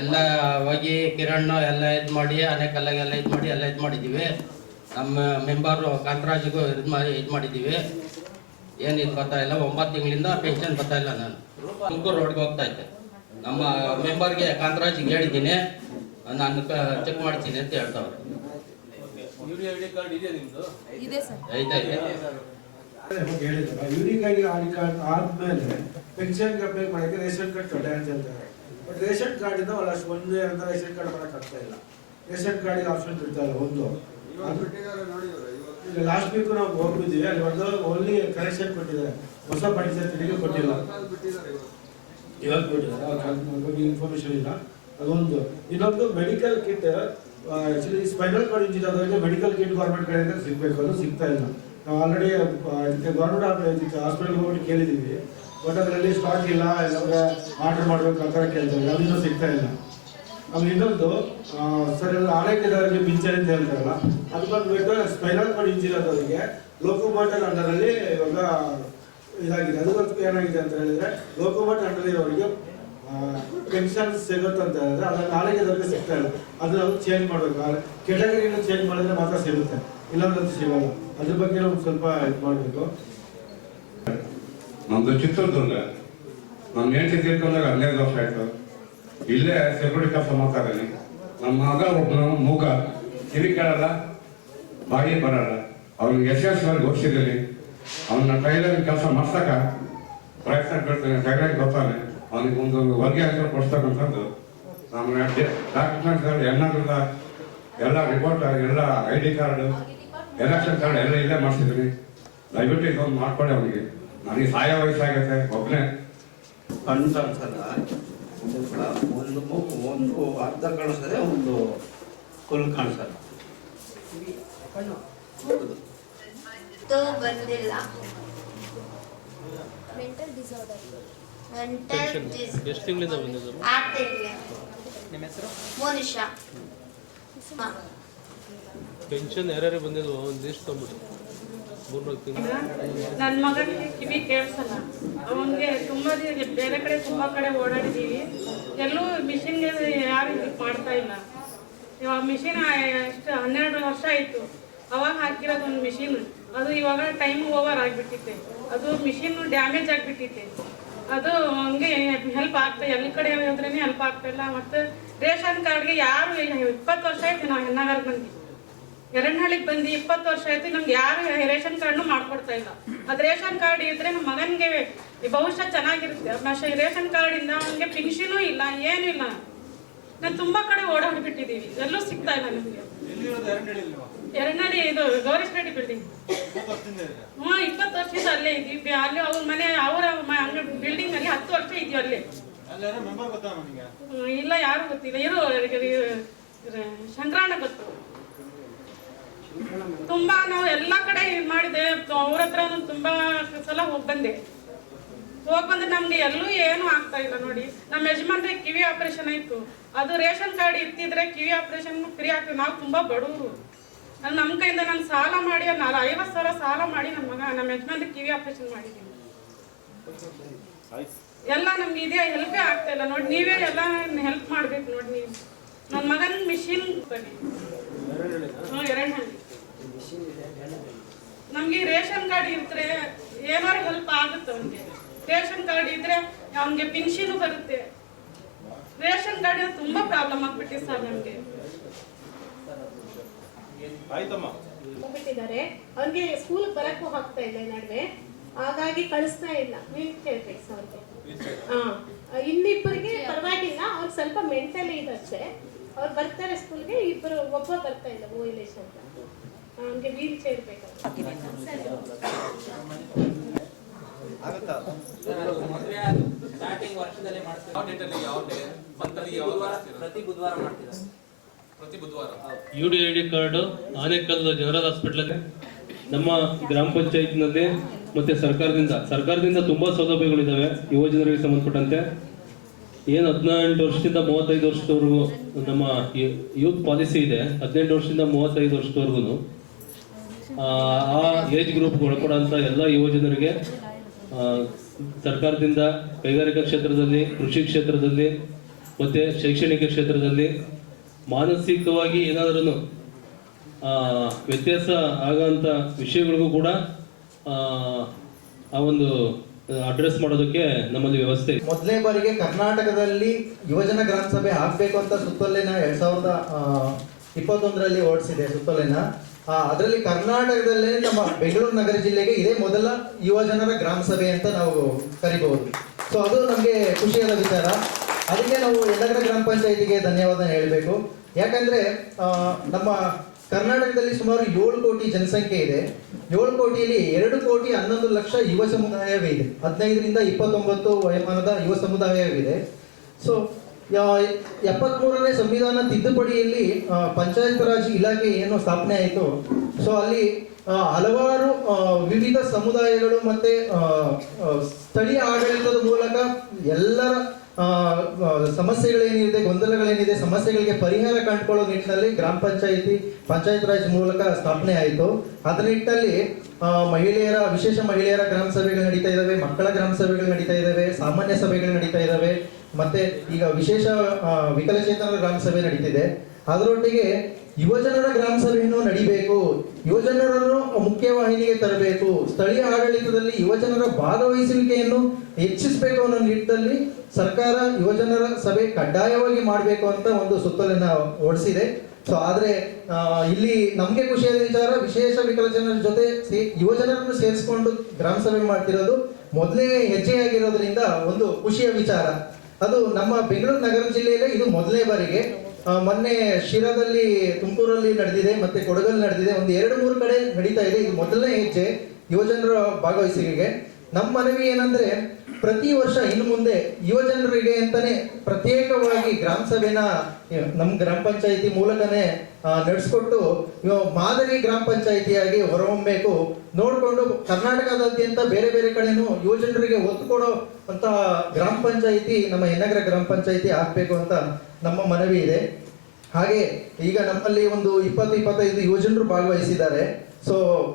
ಎಲ್ಲ ಹೋಗಿ ಕಿರಣ್ ಎಲ್ಲ ಇದು ಮಾಡಿ ಆನೆಕಲ್ಲಾಗೆಲ್ಲ ಇದು ಮಾಡಿ ಎಲ್ಲ ಇದು ಮಾಡಿದ್ದೀವಿ. ನಮ್ಮ ಮೆಂಬರು ಕಾಂತರಾಜಿಗೂ ಇದು ಮಾಡಿದ್ದೀವಿ. ಏನು ಇದು ಬರ್ತಾ ಇಲ್ಲ, 9 ತಿಂಗಳಿಂದ ಪೆನ್ಷನ್ ಬರ್ತಾ ಇಲ್ಲ. ನಾನು ತುಮಕೂರು ರೋಡ್ಗೆ ಹೋಗ್ತಾ ಇದ್ದೆ. ನಮ್ಮ ಮೆಂಬರ್ಗೆ ಕಾಂತರಾಜಿಗೆ ಹೇಳಿದ್ದೀನಿ, ನಾನು ಚೆಕ್ ಮಾಡ್ತೀನಿ ಅಂತ ಹೇಳ್ತಾವ್ರೆ. UDID ಕಾರ್ಡ್ ಇದೆಯಾ ನಿಮ್ಮದು? ಇದೆ ಸರ್. ಐತೆ. UDID ಕಾರ್ಡ್ ಆದ್ಮೇಲೆ ಪೆನ್ಷನ್ಗೆ ಅಪ್ಲೈ ಮಾಡೋಕ್ಕೆ ರೇಷನ್ ಕಾರ್ಡ್ ಕಡ್ಡಾಯ ಅಂತ ಹೇಳ್ತಾರೆ. ಬಟ್ ರೇಷನ್ ಕಾರ್ಡ್ ಇಂದ ಅಷ್ಟು ಒಂದೇ ಅಂತ ರೇಷನ್ ಕಾರ್ಡ್ ಮಾಡಕ್ಕೆ ಆಗ್ತಾ ಇಲ್ಲ. ರೇಷನ್ ಕಾರ್ಡಿಗೆ ಆಪ್ಷನ್ ಬಿಡ್ತಾ ಇಲ್ಲ. ಒಂದು ಈಗ ಲಾಸ್ಟ್ ವೀಕ್ ನಾವು ಹೋಗಿದ್ವಿ, ಅಲ್ಲಿ ಒಂದು ಓನ್ಲಿ ಕನೆಕ್ಷನ್ ಕೊಟ್ಟಿದ್ದಾರೆ, ಹೊಸ ಪಂಚಾಯತಿಗೆ ಕೊಟ್ಟಿಲ್ಲ. ಇವಾಗ ಕೊಟ್ಟಿದ್ದಾರೆ, ಇನ್ಫಾರ್ಮೇಶನ್ ಇಲ್ಲ. ಅದೊಂದು. ಇನ್ನೊಂದು medical kit, actually spinal cord ಇಂಜಿನ್ ಆದವರಿಗೆ ಮೆಡಿಕಲ್ ಕಿಟ್ ಗೌರ್ಮೆಂಟ್ ಕಡೆಯಿಂದ ಸಿಗಬೇಕು, ಅದು ಸಿಗ್ತಾ ಇಲ್ಲ. ನಾವು ಆಲ್ರೆಡಿ ಗೌರ್ಮೆಂಟ್ ಹಾಸ್ಪಿಟಲ್ಗೆ ಹೋಗಿ ಕೇಳಿದ್ದೀವಿ, ಬಟ್ ಅದರಲ್ಲಿ ಸ್ಟಾಕ್ ಇಲ್ಲ, ಎಲ್ಲರಿಗೆ ಆರ್ಡರ್ ಮಾಡಬೇಕು ಆ ಥರ ಕೇಳ್ತಾರೆ, ಅದನ್ನೂ ಸಿಗ್ತಾ ಇಲ್ಲ. ಆಮೇಲೆ ಇನ್ನೊಂದು ಸರ್, ಎಲ್ಲ ಆರೈಕೆದಾರರಿಗೆ ಪಿಂಚಣಿ ಅಂತ ಹೇಳ್ತಾರಲ್ಲ, ಅದು ಬಂದ್ಬಿಟ್ಟು ಸ್ಪೈನಲ್ ಕಾರ್ಡ್ ಇಂಜಿನ್ ಆದವರಿಗೆ ಲೋಕೋಮೋಟರ್ ಅಂಡರಲ್ಲಿ ಇವಾಗ ಇದಾಗಿದೆ. ಅದಕ್ಕೆ ಏನಾಗಿದೆ ಅಂತ ಹೇಳಿದ್ರೆ ಲೋಕೋಮೋಟರ್ ಅಂಡರ್ ಇರೋರಿಗೆ ಪೆನ್ಷನ್ ಸಿಗುತ್ತೆ ಅಂತ ಹೇಳಿದ್ರೆ ಅದನ್ನ ಆರೋಗ್ಯದವರಿಗೆ ಸಿಗ್ತಾ ಇಲ್ಲ. ಅದನ್ನ ಅವ್ರು ಚೇಂಜ್ ಮಾಡಬೇಕು, ಕೆಟಗರಿನ ಚೇಂಜ್ ಮಾಡಿದ್ರೆ ಮಾತ್ರ ಸಿಗುತ್ತೆ, ಇಲ್ಲಾಂದ್ರೆ ಅದು ಸಿಗಲ್ಲ. ಅದ್ರ ಬಗ್ಗೆ ನಾವು ಸ್ವಲ್ಪ ಇದು ಮಾಡಬೇಕು. ನಮ್ದು ಚಿತ್ರದುರ್ಗ, ನಮ್ಮ ಹೆಂಡತಿ ತೀರ್ಕೊಂಡಾಗ 15 ವರ್ಷ ಆಯ್ತು. ಇಲ್ಲೇ ಸೆಕ್ಯೂರಿಟಿ ಕೆಲಸ ಮಾಡ್ತಾ ಇದ್ದೀನಿ. ನಮ್ಮ ಮಗ ಒಬ್ಬನು ಮೂಗ, ಕಿವಿ ಕೇಳಲ್ಲ, ಬಾಯಿ ಬರಲ್ಲ. ಅವ್ನಿಗೆ ಯಶಸ್ವಿಯಾಗಿ ಓದಿಸಿದ್ದೀನಿ. ಅವನ್ನ ಟೈಲರಿಂಗ್ ಕೆಲಸ ಮಾಡ್ಸಕ ಪ್ರಯತ್ನ ಪಡ್ತಾನೆ. ಟೈಲರಿಂಗ್ ಬರ್ತಾನೆ, ಅವನಿಗೆ ಒಂದು ವರ್ಗ ಅಂತ ಕೊಡ್ತಕ್ಕಂಥದ್ದು ನಮ್ಮ ಡಾಕ್ಯುಮೆಂಟ್ಸ್ ಎಲ್ಲದ್ರಿಂದ ಎಲ್ಲ ರಿಪೋರ್ಟ್, ಎಲ್ಲ ID ಕಾರ್ಡ್, ಎಲೆಕ್ಷನ್ ಕಾರ್ಡ್ ಎಲ್ಲ ಇಲ್ಲೇ ಮಾಡಿಸಿದ್ದೀನಿ. ದಯವಿಟ್ಟು ಇದೊಂದು ಮಾಡ್ಕೊಳ್ಳಿ. ಅವನಿಗೆ ನನಗೆ ಸಾಯ ವಯಸ್ಸಾಗತ್ತೆ, ಒಬ್ಬನೇ ಕಣ್ಣು ಕಾಣಿಸಲ್ಲ, ಒಂದು ಅರ್ಧ ಕಾಣಿಸ್ತದೆ, ಒಂದು ಫುಲ್ ಕಾಣಿಸಲ್ಲ. ಬಂದಿಲ್ಲ. Mental disorder. ಎಷ್ಟು ತಿಂಗಳಿಂದ ಬಂದಿದ್ದು? 6 ತಿಂಗಳಿಗೆ. ನಿಮ್ಮ ಹೆಸರು? ಮೋನಿಶಾ. ಪೆನ್ಷನ್ ಯಾರ್ಯಾರು ಬಂದಿದ್ವು ಒಂದಿಷ್ಟು ತಂದ್ಬಿಟ್ಟು 3-4 ತಿಂಗಳು. ನನ್ನ ಮಗನಿಗೆ ಕಿವಿ ಕೇಳಿಸಲ್ಲ. ಅವನಿಗೆ ತುಂಬ ಬೇರೆ ಕಡೆ ತುಂಬ ಕಡೆ ಓಡಾಡಿದ್ದೀವಿ, ಎಲ್ಲೂ ಮಿಷಿನ್ಗೆ ಯಾರು ಇದಕ್ಕೆ ಮಾಡ್ತಾ ಇಲ್ಲ. ಇವಾಗ ಮಿಷಿನ್ ಎಷ್ಟು 12 ವರ್ಷ ಆಯಿತು ಅವಾಗ ಹಾಕಿರೋದು ಒಂದು ಮಿಷಿನ್. ಅದು ಇವಾಗ ಟೈಮ್ ಓವರ್ ಆಗಿಬಿಟ್ಟಿತ್ತೆ. ಅದು ಮಿಷಿನ್ ಡ್ಯಾಮೇಜ್ ಆಗಿಬಿಟ್ಟಿತ್ತೆ. ಅದು ಹಂಗೆ ಹೆಲ್ಪ್ ಆಗ್ತಾ, ಎಲ್ಲ ಕಡೆ ಹೋದ್ರೇ ಹೆಲ್ಪ್ ಆಗ್ತಾ ಇಲ್ಲ. ಮತ್ತು ರೇಷನ್ ಕಾರ್ಡ್ಗೆ ಯಾರು 20 ವರ್ಷ ಆಯ್ತು ನಾವು ಹೆಣ್ಣಗಾರಿಗೆ ಬಂದು, ಎರಡನಹಳ್ಳಿಗೆ ಬಂದು 20 ವರ್ಷ ಆಯ್ತು, ನಮ್ಗೆ ಯಾರು ರೇಷನ್ ಕಾರ್ಡ್ನು ಮಾಡ್ಕೊಡ್ತಾ ಇಲ್ಲ. ಅದು ರೇಷನ್ ಕಾರ್ಡ್ ಇದ್ರೆ ನಮ್ಮ ಮಗನಿಗೆ ಭವಿಷ್ಯ ಚೆನ್ನಾಗಿರುತ್ತೆ. ರೇಷನ್ ಕಾರ್ಡಿಂದ ಅವನಿಗೆ ಪಿನ್ಷನೂ ಇಲ್ಲ, ಏನೂ ಇಲ್ಲ. ನಾನು ತುಂಬ ಕಡೆ ಓಡಾಡ್ಬಿಟ್ಟಿದ್ದೀವಿ, ಎಲ್ಲೂ ಸಿಗ್ತಾ ಇಲ್ಲ ನಮಗೆ. ಎರಡನಹಳ್ಳಿ ಇದು ಗೌರೀಶ್ ರೆಡ್ಡಿ ಬಿಲ್ಡಿಂಗ್. 20 ವರ್ಷದಿಂದ ಅಲ್ಲೇ ಇದ್ದೀವಿ. ಅಲ್ಲಿ ಅವ್ರ ಮನೆ, ಅವರ ಬಿಲ್ಡಿಂಗ್ ಅಲ್ಲಿ 10 ವರ್ಷ ಇದೀವಿ ಅಲ್ಲೇ. ಇಲ್ಲ, ಯಾರು ಗೊತ್ತಿಲ್ಲ. ಶಂಕರಣ್ಣ ಗೊತ್ತು. ತುಂಬಾ ನಾವು ಎಲ್ಲ ಕಡೆ ಮಾಡಿದೆ, ಅವ್ರ ಹತ್ರ ತುಂಬಾ ಸಲ ಹೋಗಿ ಬಂದೆ ನಮ್ಗೆ ಎಲ್ಲೂ ಏನು ಆಗ್ತಾ ಇಲ್ಲ. ನೋಡಿ, ನಮ್ಮ ಯಜಮಾನ್ರಿಗೆ ಕಿವಿ ಆಪರೇಷನ್ ಆಯ್ತು. ಅದು ರೇಷನ್ ಕಾರ್ಡ್ ಇರ್ತಿದ್ರೆ ಕಿವಿ ಆಪರೇಷನ್ ಫ್ರೀ ಆಗ್ತದೆ. ನಾವು ತುಂಬಾ ಬಡವರು. ನಮ್ಮ ಕೈಯಿಂದ ನಾನು ಸಾಲ ಮಾಡಿ 50,000 ಸಾಲ ಮಾಡಿ ನಮ್ಮ ಯಜಮಾನ್ರಿಗೆ ಕಿವಿ ಆಪರೇಷನ್ ಮಾಡಿದ್ದೀನಿ. ಎಲ್ಲ ನಮ್ಗೆ ಇದೇ ಹೆಲ್ಪೇ ಆಗ್ತಾ ಇಲ್ಲ. ನೋಡಿ, ನೀವೇ ಎಲ್ಲ ಹೆಲ್ಪ್ ಮಾಡ್ಬೇಕು. ನೋಡಿ, ನೀವು ನನ್ನ ಮಗನ ಮಿಷಿನ್ ಎರಡಹಳ್ಳಿ. ನಮ್ಗೆ ರೇಷನ್ ಕಾರ್ಡ್ ಇದ್ರೆ ಏನಾರು ಹೆಲ್ಪ್ ಆಗುತ್ತೆ. ಅವನಿಗೆ ರೇಷನ್ ಕಾರ್ಡ್ ಇದ್ರೆ ಅವನಿಗೆ ಪಿನ್ಷನ್ ಬರುತ್ತೆ. ರೇಷನ್ ಕಾರ್ಡ್ ತುಂಬಾ ಪ್ರಾಬ್ಲಮ್ ಆಗ್ಬಿಟ್ಟಿದೆ ಸರ್ ನಮ್ಗೆ. ಹೋಗ್ಬಿಟ್ಟಿದ್ದಾರೆ. ಅವ್ನಿಗೆ ಸ್ಕೂಲ್ ಬರಕ್ಕೂ ಹೋಗ್ತಾ ಇಲ್ಲ ನಡುವೆ, ಹಾಗಾಗಿ ಕಳಿಸ್ತಾ ಇಲ್ಲ. ನೀವು ಕೇಳ್ಬೇಕು ಸರ್ ಅವ್ರಿಗೆ. ಇನ್ನಿಬ್ಬರಿಗೆ ಪರವಾಗಿಲ್ಲ, ಅವ್ರಿಗೆ ಸ್ವಲ್ಪ ಮೆಂಟಲಿ ಇದಷ್ಟೇ. ಅವ್ರು ಬರ್ತಾರೆ ಸ್ಕೂಲ್ಗೆ, ಒಬ್ಬ ಬರ್ತಾ ಇಲ್ಲ, ಓಯಿಲೇಶ್ ಅಂತ. ಅವ್ನಿಗೆ ವೀಲ್ ಚೇರ್ ಬೇಕಾಗುತ್ತೆ. ಸ್ಟಾರ್ಟಿಂಗ್ ವರ್ಷದಲ್ಲಿ ಪ್ರತಿ ಬುಧವಾರ ಮಾಡ್ತಿದ್ದಾರೆ. UDID card Anekal general hospital ನಮ್ಮ ಗ್ರಾಮ ಪಂಚಾಯತ್ನಲ್ಲಿ ಮತ್ತೆ ಸರ್ಕಾರದಿಂದ ತುಂಬಾ ಸೌಲಭ್ಯಗಳಿದ್ದಾವೆ ಯುವಜನರಿಗೆ ಸಂಬಂಧಪಟ್ಟಂತೆ. ಏನು 18 ವರ್ಷದಿಂದ 35 ವರ್ಷದವರೆಗೂ ನಮ್ಮ ಯೂತ್ ಪಾಲಿಸಿ ಇದೆ. 18 ವರ್ಷದಿಂದ 35 ವರ್ಷದವರೆಗೂ ಆ ಏಜ್ ಗ್ರೂಪ್ ಒಳಪಡುವಂಥ ಎಲ್ಲ ಯುವಜನರಿಗೆ ಸರ್ಕಾರದಿಂದ ಕೈಗಾರಿಕಾ ಕ್ಷೇತ್ರದಲ್ಲಿ, ಕೃಷಿ ಕ್ಷೇತ್ರದಲ್ಲಿ ಮತ್ತು ಶೈಕ್ಷಣಿಕ ಕ್ಷೇತ್ರದಲ್ಲಿ ಮಾನಸಿಕವಾಗಿ ಏನಾದ್ರೂ ವ್ಯತ್ಯಾಸ ಆಗೋಂಥ ವಿಷಯಗಳಿಗೂ ಕೂಡ ಆ ಒಂದು ಅಡ್ರೆಸ್ ಮಾಡೋದಕ್ಕೆ ನಮ್ಮಲ್ಲಿ ವ್ಯವಸ್ಥೆ. ಮೊದಲನೇ ಬಾರಿಗೆ ಕರ್ನಾಟಕದಲ್ಲಿ ಯುವಜನ ಗ್ರಾಮ ಸಭೆ ಆಗಬೇಕು ಅಂತ ಸುತ್ತೋಲೆನ 2021ರಲ್ಲಿ ಹೊರಡಿಸಿದೆ ಸುತ್ತೋಲೆನ. ಅದರಲ್ಲಿ ಕರ್ನಾಟಕದಲ್ಲೇ ನಮ್ಮ ಬೆಂಗಳೂರು ನಗರ ಜಿಲ್ಲೆಗೆ ಇದೇ ಮೊದಲ ಯುವಜನರ ಗ್ರಾಮ ಸಭೆ ಅಂತ ನಾವು ಕರಿಬಹುದು. ಸೊ ಅದು ನಮಗೆ ಖುಷಿಯಾದ ವಿಚಾರ. ಅದಕ್ಕೆ ನಾವು ಯಲ್ಲಗರ ಗ್ರಾಮ ಪಂಚಾಯತಿಗೆ ಧನ್ಯವಾದ ಹೇಳಬೇಕು. ಯಾಕಂದ್ರೆ ನಮ್ಮ ಕರ್ನಾಟಕದಲ್ಲಿ ಸುಮಾರು 7 ಕೋಟಿ ಜನಸಂಖ್ಯೆ ಇದೆ. 7 ಕೋಟಿಯಲ್ಲಿ 2,11,00,000 ಯುವ ಸಮುದಾಯವೇ ಇದೆ. 15 ರಿಂದ 29 ವಯೋಮಾನದ ಯುವ ಸಮುದಾಯವಿದೆ. ಸೊ 73ನೇ ಸಂವಿಧಾನ ತಿದ್ದುಪಡಿಯಲ್ಲಿ ಪಂಚಾಯತ್ ರಾಜ್ ಇಲಾಖೆ ಏನು ಸ್ಥಾಪನೆ ಆಯಿತು, ಸೊ ಅಲ್ಲಿ ಹಲವಾರು ವಿವಿಧ ಸಮುದಾಯಗಳು ಮತ್ತೆ ಸ್ಥಳೀಯ ಆಡಳಿತದ ಮೂಲಕ ಎಲ್ಲರ ಸಮಸ್ಯೆಗಳೇನಿದೆ, ಗೊಂದಲಗಳೇನಿದೆ, ಸಮಸ್ಯೆಗಳಿಗೆ ಪರಿಹಾರ ಕಂಡುಕೊಳ್ಳೋ ನಿಟ್ಟಿನಲ್ಲಿ ಗ್ರಾಮ ಪಂಚಾಯಿತಿ ಪಂಚಾಯತ್ ರಾಜ್ ಮೂಲಕ ಸ್ಥಾಪನೆ ಆಯಿತು. ಅದರ ನಿಟ್ಟಿನಲ್ಲಿ ವಿಶೇಷ ಮಹಿಳೆಯರ ಗ್ರಾಮ ಸಭೆಗಳು ನಡೀತಾ ಇದ್ದಾವೆ, ಮಕ್ಕಳ ಗ್ರಾಮ ಸಭೆಗಳು ನಡೀತಾ ಇದ್ದಾವೆ, ಸಾಮಾನ್ಯ ಸಭೆಗಳು ನಡೀತಾ ಇದ್ದಾವೆ, ಮತ್ತೆ ಈಗ ವಿಶೇಷ ವಿಕಲಚೇತನರ ಗ್ರಾಮ ಸಭೆ ನಡೀತಿದೆ. ಅದರೊಟ್ಟಿಗೆ ಯುವಜನರ ಗ್ರಾಮ ಸಭೆಯನ್ನು ನಡಿಬೇಕು, ಯುವಜನರನ್ನು ಮುಖ್ಯವಾಹಿನಿಗೆ ತರಬೇಕು, ಸ್ಥಳೀಯ ಆಡಳಿತದಲ್ಲಿ ಯುವಜನರ ಭಾಗವಹಿಸುವಿಕೆಯನ್ನು ಹೆಚ್ಚಿಸಬೇಕು ಅನ್ನೋ ನಿಟ್ಟಿನಲ್ಲಿ ಸರ್ಕಾರ ಯುವಜನರ ಸಭೆ ಕಡ್ಡಾಯವಾಗಿ ಮಾಡಬೇಕು ಅಂತ ಒಂದು ಸುತ್ತೋಲೆನ ಹೊರಡಿಸಿದೆ. ಸೊ ಆದ್ರೆ ಇಲ್ಲಿ ನಮ್ಗೆ ಖುಷಿಯಾದ ವಿಚಾರ, ವಿಶೇಷ ವಿಕಲಚೇತನರ ಜೊತೆ ಯುವಜನರನ್ನು ಸೇರಿಸಿಕೊಂಡು ಗ್ರಾಮ ಸಭೆ ಮಾಡ್ತಿರೋದು ಮೊದಲೇ ಹೆಜ್ಜೆಯಾಗಿರೋದ್ರಿಂದ ಒಂದು ಖುಷಿಯ ವಿಚಾರ. ಅದು ನಮ್ಮ ಬೆಂಗಳೂರು ನಗರ ಜಿಲ್ಲೆಯಲ್ಲೇ ಇದು ಮೊದಲನೇ ಬಾರಿಗೆ. ಮೊನ್ನೆ ಶಿರಾದಲ್ಲಿ, ತುಮಕೂರಲ್ಲಿ ನಡೆದಿದೆ, ಮತ್ತೆ ಕೊಡಗಲ್ಲಿ ನಡೆದಿದೆ, ಒಂದು 2-3 ಕಡೆ ನಡೀತಾ ಇದೆ. ಇದು ಮೊದಲನೇ ಹೆಜ್ಜೆ ಯುವಜನರ ಭಾಗವಹಿಸುವಿಕೆಗೆ. ನಮ್ಮ ಮನವಿ ಏನಂದ್ರೆ, ಪ್ರತಿ ವರ್ಷ ಇನ್ನು ಮುಂದೆ ಯುವಜನರಿಗೆ ಅಂತಾನೆ ಪ್ರತ್ಯೇಕವಾಗಿ ಗ್ರಾಮ ಸಭೆನ ನಮ್ಮ ಗ್ರಾಮ ಪಂಚಾಯಿತಿ ಮೂಲಕನೇ ನಡೆಸ್ಕೊಟ್ಟು ಮಾದರಿ ಗ್ರಾಮ ಪಂಚಾಯಿತಿಯಾಗಿ ಹೊರಹೊಮ್ಮಬೇಕು. ನೋಡ್ಕೊಂಡು ಕರ್ನಾಟಕದಾದ್ಯಂತ ಬೇರೆ ಬೇರೆ ಕಡೆನೂ ಯುವಜನರಿಗೆ ಒತ್ತು ಕೊಡೋ ಅಂತ ಗ್ರಾಮ ಪಂಚಾಯಿತಿ ನಮ್ಮ ಹೆನ್ನಗರ ಗ್ರಾಮ ಪಂಚಾಯಿತಿ ಆಗ್ಬೇಕು ಅಂತ ನಮ್ಮ ಮನವಿ ಇದೆ. ಹಾಗೆ ಈಗ ನಮ್ಮಲ್ಲಿ ಒಂದು 20-25 ಯುವಜನರು ಭಾಗವಹಿಸಿದ್ದಾರೆ. ಸೊ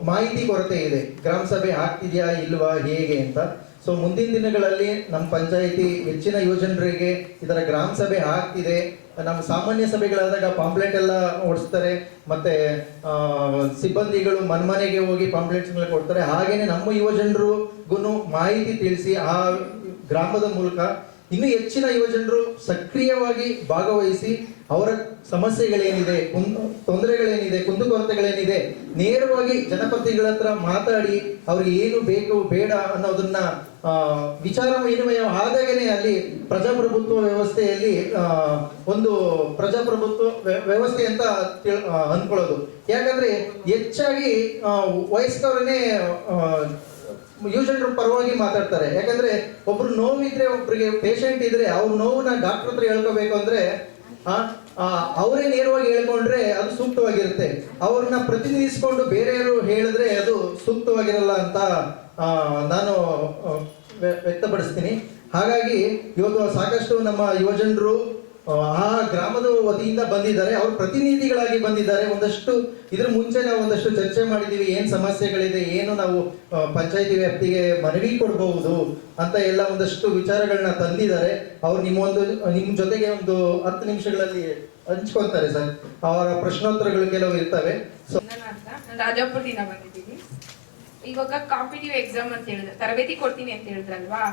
ಮಾಹಿತಿ ಕೊರತೆ ಇದೆ, ಗ್ರಾಮ ಸಭೆ ಆಗ್ತಿದ್ಯಾ ಇಲ್ವಾ ಹೇಗೆ ಅಂತ. ಸೊ ಮುಂದಿನ ದಿನಗಳಲ್ಲಿ ನಮ್ಮ ಪಂಚಾಯಿತಿ ಹೆಚ್ಚಿನ ಯುವಜನರಿಗೆ ಇದರ ಗ್ರಾಮ ಸಭೆ ಆಗ್ತಿದೆ. ನಮ್ಮ ಸಾಮಾನ್ಯ ಸಭೆಗಳಾದಾಗ ಪಾಂಪ್ಲೆಟ್ ಎಲ್ಲ ಓಡಿಸ್ತಾರೆ, ಮತ್ತೆ ಸಿಬ್ಬಂದಿಗಳು ಮನೆಗೆ ಹೋಗಿ ಪಾಂಪ್ಲೆಟ್ಸ್ ಕೊಡ್ತಾರೆ. ಹಾಗೇನೆ ನಮ್ಮ ಯುವಜನರಿಗೂ ಮಾಹಿತಿ ತಿಳಿಸಿ ಆ ಗ್ರಾಮದ ಮೂಲಕ ಇನ್ನು ಹೆಚ್ಚಿನ ಯುವಜನರು ಸಕ್ರಿಯವಾಗಿ ಭಾಗವಹಿಸಿ ಅವರ ಸಮಸ್ಯೆಗಳೇನಿದೆ, ತೊಂದರೆಗಳೇನಿದೆ, ಕುಂದುಕೊರತೆಗಳೇನಿದೆ ನೇರವಾಗಿ ಜನಪ್ರತಿನಿಧಿಗಳ ಹತ್ರ ಮಾತಾಡಿ ಅವ್ರಿಗೆ ಏನು ಬೇಕು ಬೇಡ ಅನ್ನೋದನ್ನ ವಿಚಾರ ವಿನಿಮಯ ಆದಾಗನೇ ಅಲ್ಲಿ ಪ್ರಜಾಪ್ರಭುತ್ವ ವ್ಯವಸ್ಥೆಯಲ್ಲಿ ಒಂದು ಪ್ರಜಾಪ್ರಭುತ್ವ ವ್ಯವಸ್ಥೆ ಅಂತ ಅನ್ಕೊಳ್ಳೋದು. ಯಾಕಂದ್ರೆ ಹೆಚ್ಚಾಗಿ ವಯಸ್ಕರನ್ನೇ ಯುವಜನರ ಪರವಾಗಿ ಮಾತಾಡ್ತಾರೆ. ಯಾಕಂದ್ರೆ ಒಬ್ರು ನೋವಿದ್ರೆ, ಒಬ್ರಿಗೆ ಪೇಷಂಟ್ ಇದ್ರೆ ಅವ್ರ ನೋವನ್ನ ಡಾಕ್ಟರ್ ಹತ್ರ ಹೇಳ್ಕೋಬೇಕು ಅಂದ್ರೆ ಅವರೇ ನೇರವಾಗಿ ಹೇಳ್ಕೊಂಡ್ರೆ ಅದು ಸೂಕ್ತವಾಗಿರುತ್ತೆ. ಅವ್ರನ್ನ ಪ್ರತಿನಿಧಿಸಿಕೊಂಡು ಬೇರೆಯವರು ಹೇಳಿದ್ರೆ ಅದು ಸೂಕ್ತವಾಗಿರಲ್ಲ ಅಂತ ನಾನು ವ್ಯಕ್ತಪಡಿಸ್ತೀನಿ. ಹಾಗಾಗಿ ಇವತ್ತು ಸಾಕಷ್ಟು ನಮ್ಮ ಯುವಜನರು ಆ ಗ್ರಾಮದ ವತಿಯಿಂದ ಬಂದಿದ್ದಾರೆ, ಅವ್ರ ಪ್ರತಿನಿಧಿಗಳಾಗಿ ಬಂದಿದ್ದಾರೆ. ಒಂದಷ್ಟು ಇದ್ರ ಮುಂಚೆ ನಾವು ಒಂದಷ್ಟು ಚರ್ಚೆ ಮಾಡಿದೀವಿ, ಏನ್ ಸಮಸ್ಯೆಗಳಿದೆ, ಏನು ನಾವು ಪಂಚಾಯತಿ ವ್ಯಾಪ್ತಿಗೆ ಮನವಿ ಕೊಡಬಹುದು ಅಂತ ಎಲ್ಲ ಒಂದಷ್ಟು ವಿಚಾರಗಳನ್ನ ತಂದಿದ್ದಾರೆ. ಅವ್ರು ನಿಮ್ ಜೊತೆಗೆ ಒಂದು 10 ನಿಮಿಷಗಳಲ್ಲಿ ಹಂಚ್ಕೊಂತಾರೆ ಸರ್. ಅವರ ಪ್ರಶ್ನೋತ್ತರಗಳು ಕೆಲವು ಇರ್ತವೆ. ರಾಜಾಪುರದಿಂದ ಬಂದಿದ್ದೀವಿ. ಇವಾಗ ಕಾಂಪಿಟಿವ್ ಎಕ್ಸಾಮ್ ಅಂತ ಹೇಳಿದ್ರೆ ತರಬೇತಿ ಕೊಡ್ತೀನಿ ಅಂತ ಹೇಳಿದ್ರಲ್ವಾ,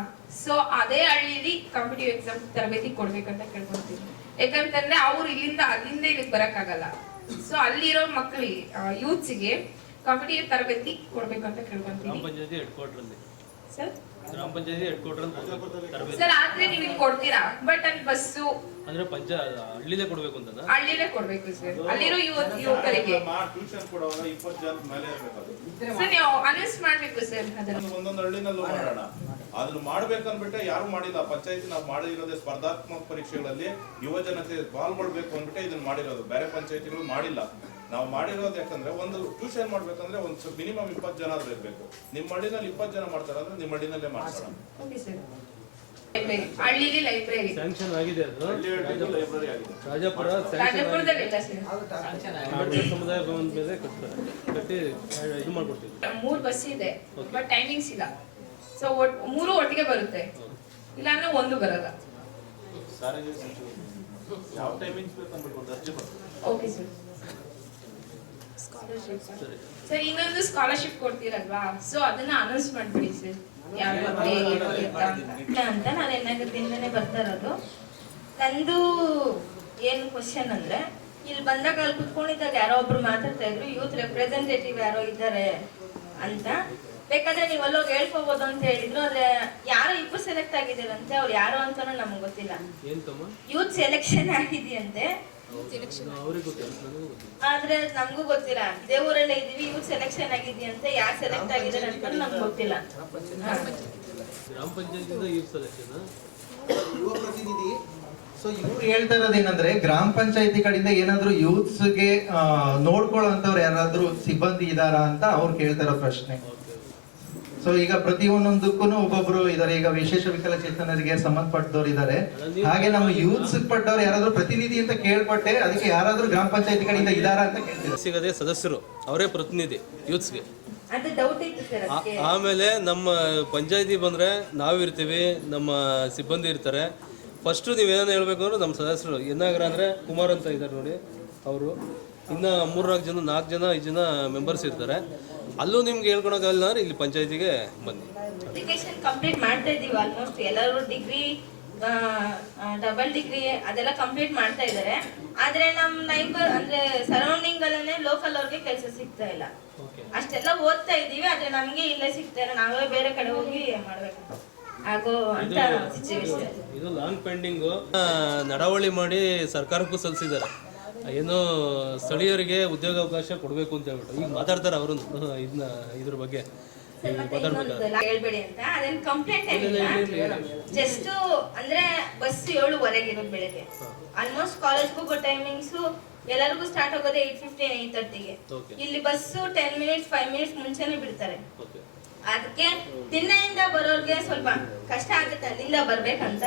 ಸೊ ಅದೇ ಹಳ್ಳಿಲಿ ಕಾಂಪಿಟಿವ್ ಎಕ್ಸಾಮ್ ತರಬೇತಿ ಕೊಡ್ಬೇಕಂತ ಕೇಳ್ಕೊಂತೀನಿ. ಯಾಕಂತಂದ್ರೆ ಅವ್ರು ಅಲ್ಲಿಂದ ಇಲ್ಲಿಗೆ ಬರಕ್ಕಾಗಲ್ಲ. ಸೊ ಅಲ್ಲಿರೋ ಮಕ್ಕಳಿಗೆ ಯೂತ್ಸ್ಗೆ ಕಾಂಪಿಟಿವ್ ತರಬೇತಿ ಕೊಡ್ಬೇಕಂತ ಕೇಳ್ಕೊಂತೀನಿ ಸರ್. ಸರ್ ಆದ್ರೆ ನೀವು ಇಲ್ಲಿ ಕೊಡ್ತೀರಾ, ಬಟ್ ಅಲ್ಲಿ ಬಸ್ಸು ಅಂದ್ರೆ ಹಳ್ಳಿಲೇ ಕೊಡ್ಬೇಕು ಅಂತ ಹಳ್ಳಿಲೇ ಕೊಡ್ಬೇಕು ಸರ್. ಅಲ್ಲಿರೋ ಯುವಕರಿಗೆ ಸರ್ ನೀವು ಅನೌನ್ಸ್ ಮಾಡ್ಬೇಕು ಸರ್. ಅದನ್ನ ಒಂದೊಂದು ಹಳ್ಳಿನಲ್ಲೂ ಮಾಡೋಣ. ಅದನ್ನ ಮಾಡ್ಬೇಕನ್ಬಿಟ್ಟೆ ಯಾರು ಮಾಡಿಲ್ಲ. ಪಂಚಾಯತಿ ನಾವು ಮಾಡಿರೋದೇ ಸ್ಪರ್ಧಾತ್ಮಕ ಪರೀಕ್ಷೆಗಳಲ್ಲಿ ಯುವ ಜನತೆ ಪಾಲ್ಗೊಳ್ಬೇಕು ಅಂದ್ಬಿಟ್ಟೆ ಇದನ್ನ ಮಾಡಿರೋದು. ಬೇರೆ ಪಂಚಾಯತಿಗಳು ಮಾಡಿಲ್ಲ. ನಾವು ಮಾಡಿರೋದು ಯಾಕಂದ್ರೆ ಒಂದು ಟ್ಯೂಷನ್ ಮಾಡ್ಬೇಕಂದ್ರೆ ಒಂದು ಮಿನಿಮಮ್ 20 ಜನ ಇರಬೇಕು. ನಿಮ್ಮ ಹಳ್ಳಿನಲ್ಲಿ 20 ಜನ ಮಾಡ್ತಾರೆ ಅಂದ್ರೆ ನಿಮ್ಮ ಹಳ್ಳಿನಲ್ಲೇ ಮಾಡ್ಸೋಣ. ಹಳ್ಳಿಲಿ ಲೈಬ್ರರಿ ಸ್ಯಾಂಕ್ಷನ್ ಆಗಿದೆ, ಅದು ಲೈಬ್ರರಿ ಆಗಿದೆ. ರಾಜಾಪುರದಲ್ಲಿ ಸಮುದಾಯ ಭವನದ ಮೇಲೆ ಕಟ್ಟಿ ಇದು ಮಾಡ್ಕೊಡ್ತೀವಿ. 3 ಬಸ್ ಇದೆ, ಬಟ್ ಟೈಮಿಂಗ್ಸ್ ಇಲ್ಲ. ಸೊ 3 ಒಟ್ಟಿಗೆ ಬರುತ್ತೆ, ಇಲ್ಲ ಅಂದ್ರೆ 1 ಬರಲ್ಲ. ಯಾವ ಟೈಮಿಂಗ್ಸ್ ಬೇಕಂದ್ರೆ ಅರ್ಜಿ ಬರ್ತದೆ. Okay sir. ಸ್ಕಾಲರ್ಶಿಪ್ ಸರ್, ಇನ್ನೊಂದು ಸ್ಕಾಲರ್ಶಿಪ್ ಕೊಡ್ತೀರಲ್ವಾ, ಸೊ ಅದನ್ನ ಅನೌನ್ಸ್ ಮಾಡ್ಬಿಡಿ ಸರ್. ಅಂತ ನಾನು ಎನ್ನಾಗದಿಂದನೇ ಬರ್ತಾ ಇರೋದು. ನಂದು ಏನು ಕ್ವಶನ್ ಅಂದ್ರೆ, ಇಲ್ಲಿ ಬಂದಾಗ ಅಲ್ಲಿ ಕುತ್ಕೊಂಡಿದ್ದಾಗ ಯಾರೋ ಒಬ್ರು ಮಾತಾಡ್ತಾ ಇದ್ರು, ಯೂತ್ ರೆಪ್ರೆಸೆಂಟೇಟಿವ್ ಯಾರೋ ಇದ್ದಾರೆ ಅಂತ. ಬೇಕಾದ್ರೆ ನೀವು ಅಲ್ಲೋಗಿ ಹೇಳ್ಕೋಬಹುದು ಅಂತ ಹೇಳಿದ್ರು. ಆದ್ರೆ ಯಾರೋ ಇಬ್ರು ಸೆಲೆಕ್ಟ್ ಆಗಿದ್ದಾರಂತೆ, ಅವ್ರು ಯಾರೋ ಅಂತಾನು ನಮ್ಗೆ ಗೊತ್ತಿಲ್ಲ. ಯೂತ್ ಸೆಲೆಕ್ಷನ್ ಆಗಿದೆಯಂತೆ, ಆದ್ರೆ ನಮಗೂ ಗೊತ್ತಿಲ್ಲ. ಇದೇ ಊರಲ್ಲೇ ಇದೀವಿ, ಯೂತ್ ಸೆಲೆಕ್ಷನ್ ಆಗಿದೆಯಂತೆ, ಯಾರು ಸೆಲೆಕ್ಟ್ ಆಗಿದ್ದಾರೆ ಅಂತ ನಮ್ಗೆ ಗೊತ್ತಿಲ್ಲ. ಗ್ರಾಮ ಪಂಚಾಯತಿಯಿಂದ ಯೂತ್ ಸೆಲೆಕ್ಷನ್ ಯುವ ಪ್ರತಿನಿಧಿ ಸೊ ಇವ್ರು ಹೇಳ್ತಾ ಇರೋದೇನಂದ್ರೆ ಗ್ರಾಮ ಪಂಚಾಯತಿ ಕಡೆಯಿಂದ ಏನಾದ್ರು ಯೂತ್ಸ್ಗೆ ನೋಡ್ಕೊಳ್ಳೋಂಥವ್ರು ಯಾರಾದ್ರೂ ಸಿಬ್ಬಂದಿ ಇದಾರಾ ಅಂತ ಅವ್ರು ಕೇಳ್ತಾ ಇರೋ ಪ್ರಶ್ನೆ. ಸೊ ಈಗ ಪ್ರತಿ ಒಂದೊಂದಕ್ಕೂ ಒಬ್ಬೊಬ್ರು ಇದಾರೆ. ಈಗ ವಿಶೇಷ ವಿಕಲಚೇತನರಿಗೆ ಸಂಬಂಧಪಟ್ಟವ್ರು ಇದಾರೆ. ಹಾಗೆ ನಮ್ಮ ಯೂತ್ಸ್ ಪಟ್ಟವ್ರು ಯಾರಾದ್ರೂ ಪ್ರತಿನಿಧಿ ಅಂತ ಕೇಳ್ಪಟ್ಟೆ, ಅದಕ್ಕೆ ಯಾರಾದ್ರೂ ಗ್ರಾಮ ಪಂಚಾಯತಿ ಕಡೆಯಿಂದ ಇದಾರಾ ಅಂತ ಕೇಳ್ತೀವಿ. ಸಿಗದೆ ಸದಸ್ಯರು ಅವರೇ ಪ್ರತಿನಿಧಿ ಯೂತ್ಸ್ಗೆ. ಅದು ಡೌಟ್ ಇತ್ತು ಸರ್ ಅದಕ್ಕೆ. ಆಮೇಲೆ ನಮ್ಮ ಪಂಚಾಯತಿ ಬಂದರೆ ನಾವಿರ್ತೀವಿ, ನಮ್ಮ ಸಿಬ್ಬಂದಿ ಇರ್ತಾರೆ. ಫಸ್ಟು ನೀವೇನು ಹೇಳ್ಬೇಕು ಅಂದ್ರೆ ನಮ್ಮ ಸದಸ್ಯರು ಏನಾಗ್ರ ಅಂದರೆ ಕುಮಾರ್ ಅಂತ ಇದ್ದಾರೆ ನೋಡಿ, ಅವರು ಇನ್ನು 3-4 ಜನ 4 ಜನ 5 ಜನ ಮೆಂಬರ್ಸ್ ಇರ್ತಾರೆ. ಅಲ್ಲೂ ನಿಮ್ಗೆ ಹೇಳ್ಕೊಳಕ್ಕಾಗಲ್ಲ ಅಂದ್ರೆ ಇಲ್ಲಿ ಪಂಚಾಯತಿಗೆ ಬನ್ನಿ. ಅಪ್ಲಿಕೇಶನ್ ಕಂಪ್ಲೀಟ್ ಮಾಡ್ತಾ ಇದೀವಿ ಆಲ್ಮೋಸ್ಟ್. ಎಲ್ಲರೂ ಡಿಗ್ರಿ, ಡಬಲ್ ಡಿಗ್ರಿ ಅದೆಲ್ಲ ಕಂಪ್ಲೀಟ್ ಮಾಡ್ತಾ ಇದ್ದಾರೆ. ಆದ್ರೆ ನಮ್ಮ ನೈಬರ್ ಅಂದ್ರೆ ಸರೌಂಡಿಂಗ್ ಅಲ್ಲೇ ಲೋಕಲ್ ಅವ್ರಿಗೆ ಕೆಲಸ ಸಿಗ್ತಾ ಇಲ್ಲ. ಅಷ್ಟೆಲ್ಲ ಓದ್ತಾ ಇದೀವಿ, ಆದ್ರೆ ನಮ್ಗೆ ಇಲ್ಲೇ ಸಿಗ್ತಾ ಇಲ್ಲ. ನಾವೇ ಬೇರೆ ಕಡೆ ಹೋಗಿ ಮಾಡ್ಬೇಕು ಆಗೋ ಅಂತ ಸಿಚುವೇಶನ್. ಇದು ಲಾಂಗ್ ಪೆಂಡಿಂಗು. ನಡವಳಿ ಮಾಡಿ ಸರ್ಕಾರಕ್ಕೂ ಸಲ್ಲಿಸಿದ್ದಾರೆ, ಏನು ಸ್ಥಳೀಯರಿಗೆ ಉದ್ಯೋಗಾವಕಾಶ ಕೊಡಬೇಕು ಅಂತ ಹೇಳ್ಬಿಟ್ಟು. ಈಗ ಮಾತಾಡ್ತಾರೆ ಅವರು ಇದನ್ನ ಇದ್ರ ಬಗ್ಗೆ ಹೇಳ್ಬೇಡಿ ಅಂತ. ಅದೇನು ಕಂಪ್ಲೇಂಟ್ ಏನಿಲ್ಲ, ಜಸ್ಟ್ ಅಂದ್ರೆ ಬಸ್ 7:15 ಇರೋದು ಬೆಳಗ್ಗೆ. ಆಲ್ಮೋಸ್ಟ್ ಕಾಲೇಜ್ ಹೋಗೋ ಟೈಮಿಂಗ್ಸು ಎಲ್ಲರಿಗೂ ಸ್ಟಾರ್ಟ್ ಆಗೋದೇ 8:15 8:30ಗೆ. ಇಲ್ಲಿ ಬಸ್ಸು 10 ಮಿನಿಟ್ಸ್ 5 ಮಿನಿಟ್ಸ್ ಮುಂಚೆನೆ ಬಿಡ್ತಾರೆ. ಅದಕ್ಕೆ ದಿನದಿಂದ ಬರೋರ್ಗೆ ಸ್ವಲ್ಪ ಕಷ್ಟ ಆಗುತ್ತೆ ಅಲ್ಲಿಂದ ಬರ್ಬೇಕಂತ.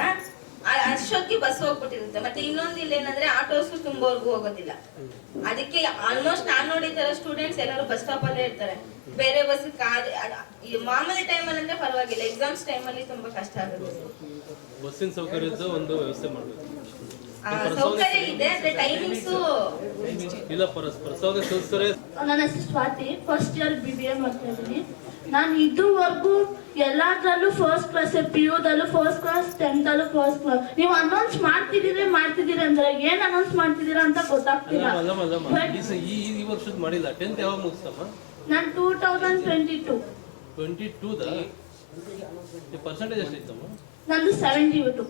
ಅಷ್ಟೊತ್ತಿಗೆ ಬಸ್ ಹೋಗ್ಬಿಟ್ಟಿರುತ್ತೆ. ಮತ್ತೆ ಇನ್ನೊಂದು ಇಲ್ಲ ಏನಂದ್ರೆ ಆಟೋಸು ತುಂಬೋರ್ಗು ಹೋಗೋದಿಲ್ಲ. ಅದಕ್ಕೆ ಆಲ್ಮೋಸ್ಟ್ ನಾನ್ ನೋಡಿದ ಸ್ಟೂಡೆಂಟ್ಸ್ ಎಲ್ಲರೂ ಬಸ್ ಸ್ಟಾಪ್ ಅಲ್ಲೇ ಇರ್ತಾರೆ. ಬೇರೆ ಬಸ್ ಮಾಮೂಲಿ ಟೈಮಲ್ಲಿ ಅಂದ್ರೆ ಪರವಾಗಿಲ್ಲ, ಎಕ್ಸಾಮ್ಸ್ ಟೈಮಲ್ಲಿ ತುಂಬಾ ಕಷ್ಟ ಆಗುತ್ತೆ. ಬಸ್ಸಿನ ಸೌಕರ್ಯದ ಒಂದು ವ್ಯವಸ್ಥೆ ಮಾಡಬೇಕು. ಸೌಕರ್ಯ ಇದೆ, ಅಂದ್ರೆ ಟೈಮಿಂಗ್ಸು ಇಲ್ಲ. ಪ್ರಸವದ ಸದಸ್ಯರೇ. ನನ್ನ ಹೆಸರು ಸ್ವಾತಿ, ಫಸ್ಟ್ ಇಯರ್ BBA ಮಾಡ್ತಾ ಇದ್ದೀನಿ. ನಾನು ಇದುವರೆಗೂ ಎಲ್ಲದರಲ್ಲೂ ಫಸ್ಟ್ ಕ್ಲಾಸ್, PU-ದಲ್ಲೂ ಫಸ್ಟ್ ಕ್ಲಾಸ್, 10th-ಅಲ್ಲೂ ಫಸ್ಟ್ ಕ್ಲಾಸ್. ನೀವು ಅನೌನ್ಸ್ ಮಾಡ್ತಿದ್ದೀರಿ ಅಂದ್ರೆ ಏನ್ ಅನೌನ್ಸ್ ಮಾಡ್ತಿದ್ದೀರಾ ಅಂತ ಗೊತ್ತಾಗ್ತಿಲ್ಲ. ಈ ವರ್ಷದ ಮಾಡಿಲ್ಲ. 10th ಯಾವಾಗ ಮುಗಿಸ್ತಮ್ಮ? ನಾನು 2022. 22ದ ಪರ್ಸೆಂಟೇಜ್ ಎಷ್ಟಿತ್ತಮ್ಮ? ನಂದು 72.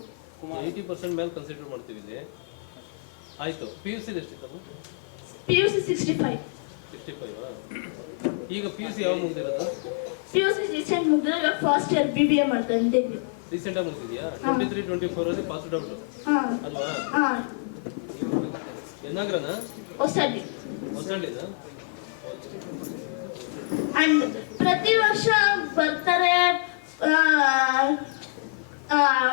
80% ಮೇಲೆ ಕನ್ಸಿಡರ್ ಮಾಡ್ತೀವಿ ಇಲ್ಲಿ. ಆಯ್ತು. PUC ಎಷ್ಟಿತ್ತಮ್ಮ? PUC 65. 65. ಈಗ PUC ಯಾವಾಗ ಮುಗಿದಿರೋದು? PUC ರೀಸೆಂಟ್ ಮುಗಿದ್ರೆ ಇವಾಗ ಫಸ್ಟ್ ಇಯರ್ BBA ಮಾಡ್ತಾ ಇದ್ದೀನಿ. ರೀಸೆಂಟ್ ಆಗಿ ಮುಗಿದಿದ್ಯಾ? 23-24 ಅಲ್ಲಿ ಪಾಸ್ ಔಟ್ ಅಲ್ವಾ? ಏನಾಗ್ರನಾ? ಹೊಸಳ್ಳಿನ? ಅಂಡ್ ಪ್ರತಿ ವರ್ಷ ಬರ್ತಾರೆ,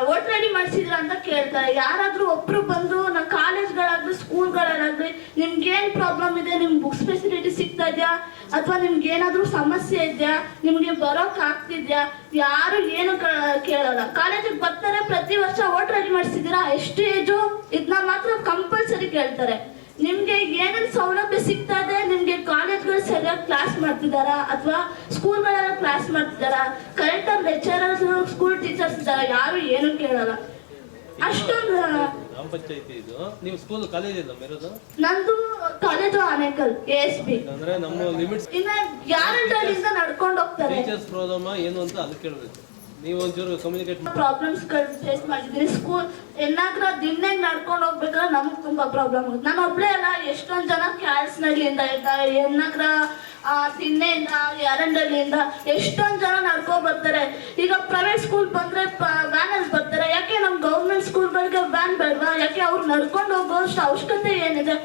ವೋಟ್ ರೆಡಿ ಮಾಡಿಸಿದ್ರ ಅಂತ ಕೇಳ್ತಾರೆ. ಯಾರಾದ್ರೂ ಒಬ್ರು ಬಂದು ನಾ ಕಾಲೇಜ್ಗಳಾಗ್ಲಿ ಸ್ಕೂಲ್ಗಳಾಗ್ಲಿ ನಿಮ್ಗೆ ಏನ್ ಪ್ರಾಬ್ಲಮ್ ಇದೆ, ನಿಮ್ ಬುಕ್ಸ್ ಫೆಸಿಲಿಟಿ ಸಿಗ್ತಾ ಇದೆಯಾ, ಅಥವಾ ನಿಮ್ಗೆ ಏನಾದ್ರೂ ಸಮಸ್ಯೆ ಇದೆಯಾ, ನಿಮ್ಗೆ ಬರೋಕ್ ಆಗ್ತಿದ್ಯಾ, ಯಾರು ಏನು ಕೇಳಲ್ಲ. ಕಾಲೇಜಿಗೆ ಬರ್ತಾರೆ, ಪ್ರತಿ ವರ್ಷ ವೋಟ್ ರೆಡಿ ಮಾಡಿಸಿದೀರಾ, ಎಷ್ಟು ಏಜು, ಇದನ್ನ ಮಾತ್ರ ಕಂಪಲ್ಸರಿ ಕೇಳ್ತಾರೆ. ನಿಮ್ಗೆ ಏನೇನು ಸೌಲಭ್ಯ ಸಿಗ್ತಾ ಇದೆ, ನಿಮ್ಗೆ ಕಾಲೇಜ್ಗಳು ಸರಿಯಾಗಿ ಕ್ಲಾಸ್ ಮಾಡ್ತಿದಾರಾ, ಅಥವಾ ಸ್ಕೂಲ್ಗಳೆಲ್ಲ ಕ್ಲಾಸ್ ಮಾಡ್ತಿದಾರಾ, ಕರೆಕ್ಟಾಗಿ ಲೆಕ್ಚರರ್ಸ್ ಸ್ಕೂಲ್ ಟೀಚರ್ಸ್ ಇದ್ದಾರಾ, ಯಾರು ಏನು ಕೇಳಲ್ಲ. ಅಷ್ಟೊಂದು. ಗ್ರಾಮ ಪಂಚಾಯತಿ ಇದು. ನೀವು ಸ್ಕೂಲ್ ಕಾಲೇಜ್ ಇಲ್ಲ ಇರೋದು? ನಂದು ಕಾಲೇಜು ಆನೇಕಲ್ ASB. ಅಂದ್ರೆ ನಮ್ಮ ಲಿಮಿಟ್ಸ್. ಇನ್ನ ಯಾರಿಂದ ನಡ್ಕೊಂಡು ಹೋಗ್ತಾರೆ. ಟೀಚರ್ಸ್ ಪ್ರಾಬ್ಲಮ್ ಏನು ಅಂತ ಅಲ್ಲಿ ಕೇಳಬೇಕು. ನೀವು ಒಂಚೂರು ಕಮ್ಯುನಿಕೇಟ್ ಪ್ರಾಬ್ಲಮ್ಸ್ ಫೇಸ್ ಮಾಡಿದ್ದೀನಿ. ಸ್ಕೂಲ್ ಏನಾದ್ರೂ ದಿನ ನಡ್ಕೊಂಡು ಹೋಗ್ಬೇಕಾದ್ರೆ ನಮ್ಗೆ ತುಂಬಾ ಪ್ರಾಬ್ಲಮ್ ಆಗುತ್ತೆ. ನಾನು ಒಬ್ಳೆ ಅಲ್ಲ, ಎಷ್ಟೊಂದು ಜನ ಕ್ಯಾಲ್ಸ್ನಳ್ಳಿಯಿಂದ ಇರ್ತಾರೆ, ಏನಾಗ್ರ ತಿನ್ನೆಯಿಂದ, ಯಾರಂಡಳ್ಳಿಯಿಂದ ಎಷ್ಟೊಂದು ಜನ ನಡ್ಕೊಂಡ್ ಬರ್ತಾರೆ. ಈಗ ಪ್ರೈವೇಟ್ ಸ್ಕೂಲ್ ಬಂದ್ರೆ ವ್ಯಾನ್ ಅಲ್ಲಿ ಬರ್ತಾರೆ. ಯಾಕೆ ನಮ್ ಗೌರ್ಮೆಂಟ್ ಸ್ಕೂಲ್ಗಳಿಗೆ ವ್ಯಾನ್ ಬೇಡವಾ? ಯಾಕೆ ಅವ್ರು ನಡ್ಕೊಂಡು ಹೋಗೋಷ್ಟು ಅವಶ್ಯಕತೆ ಏನಿದೆ?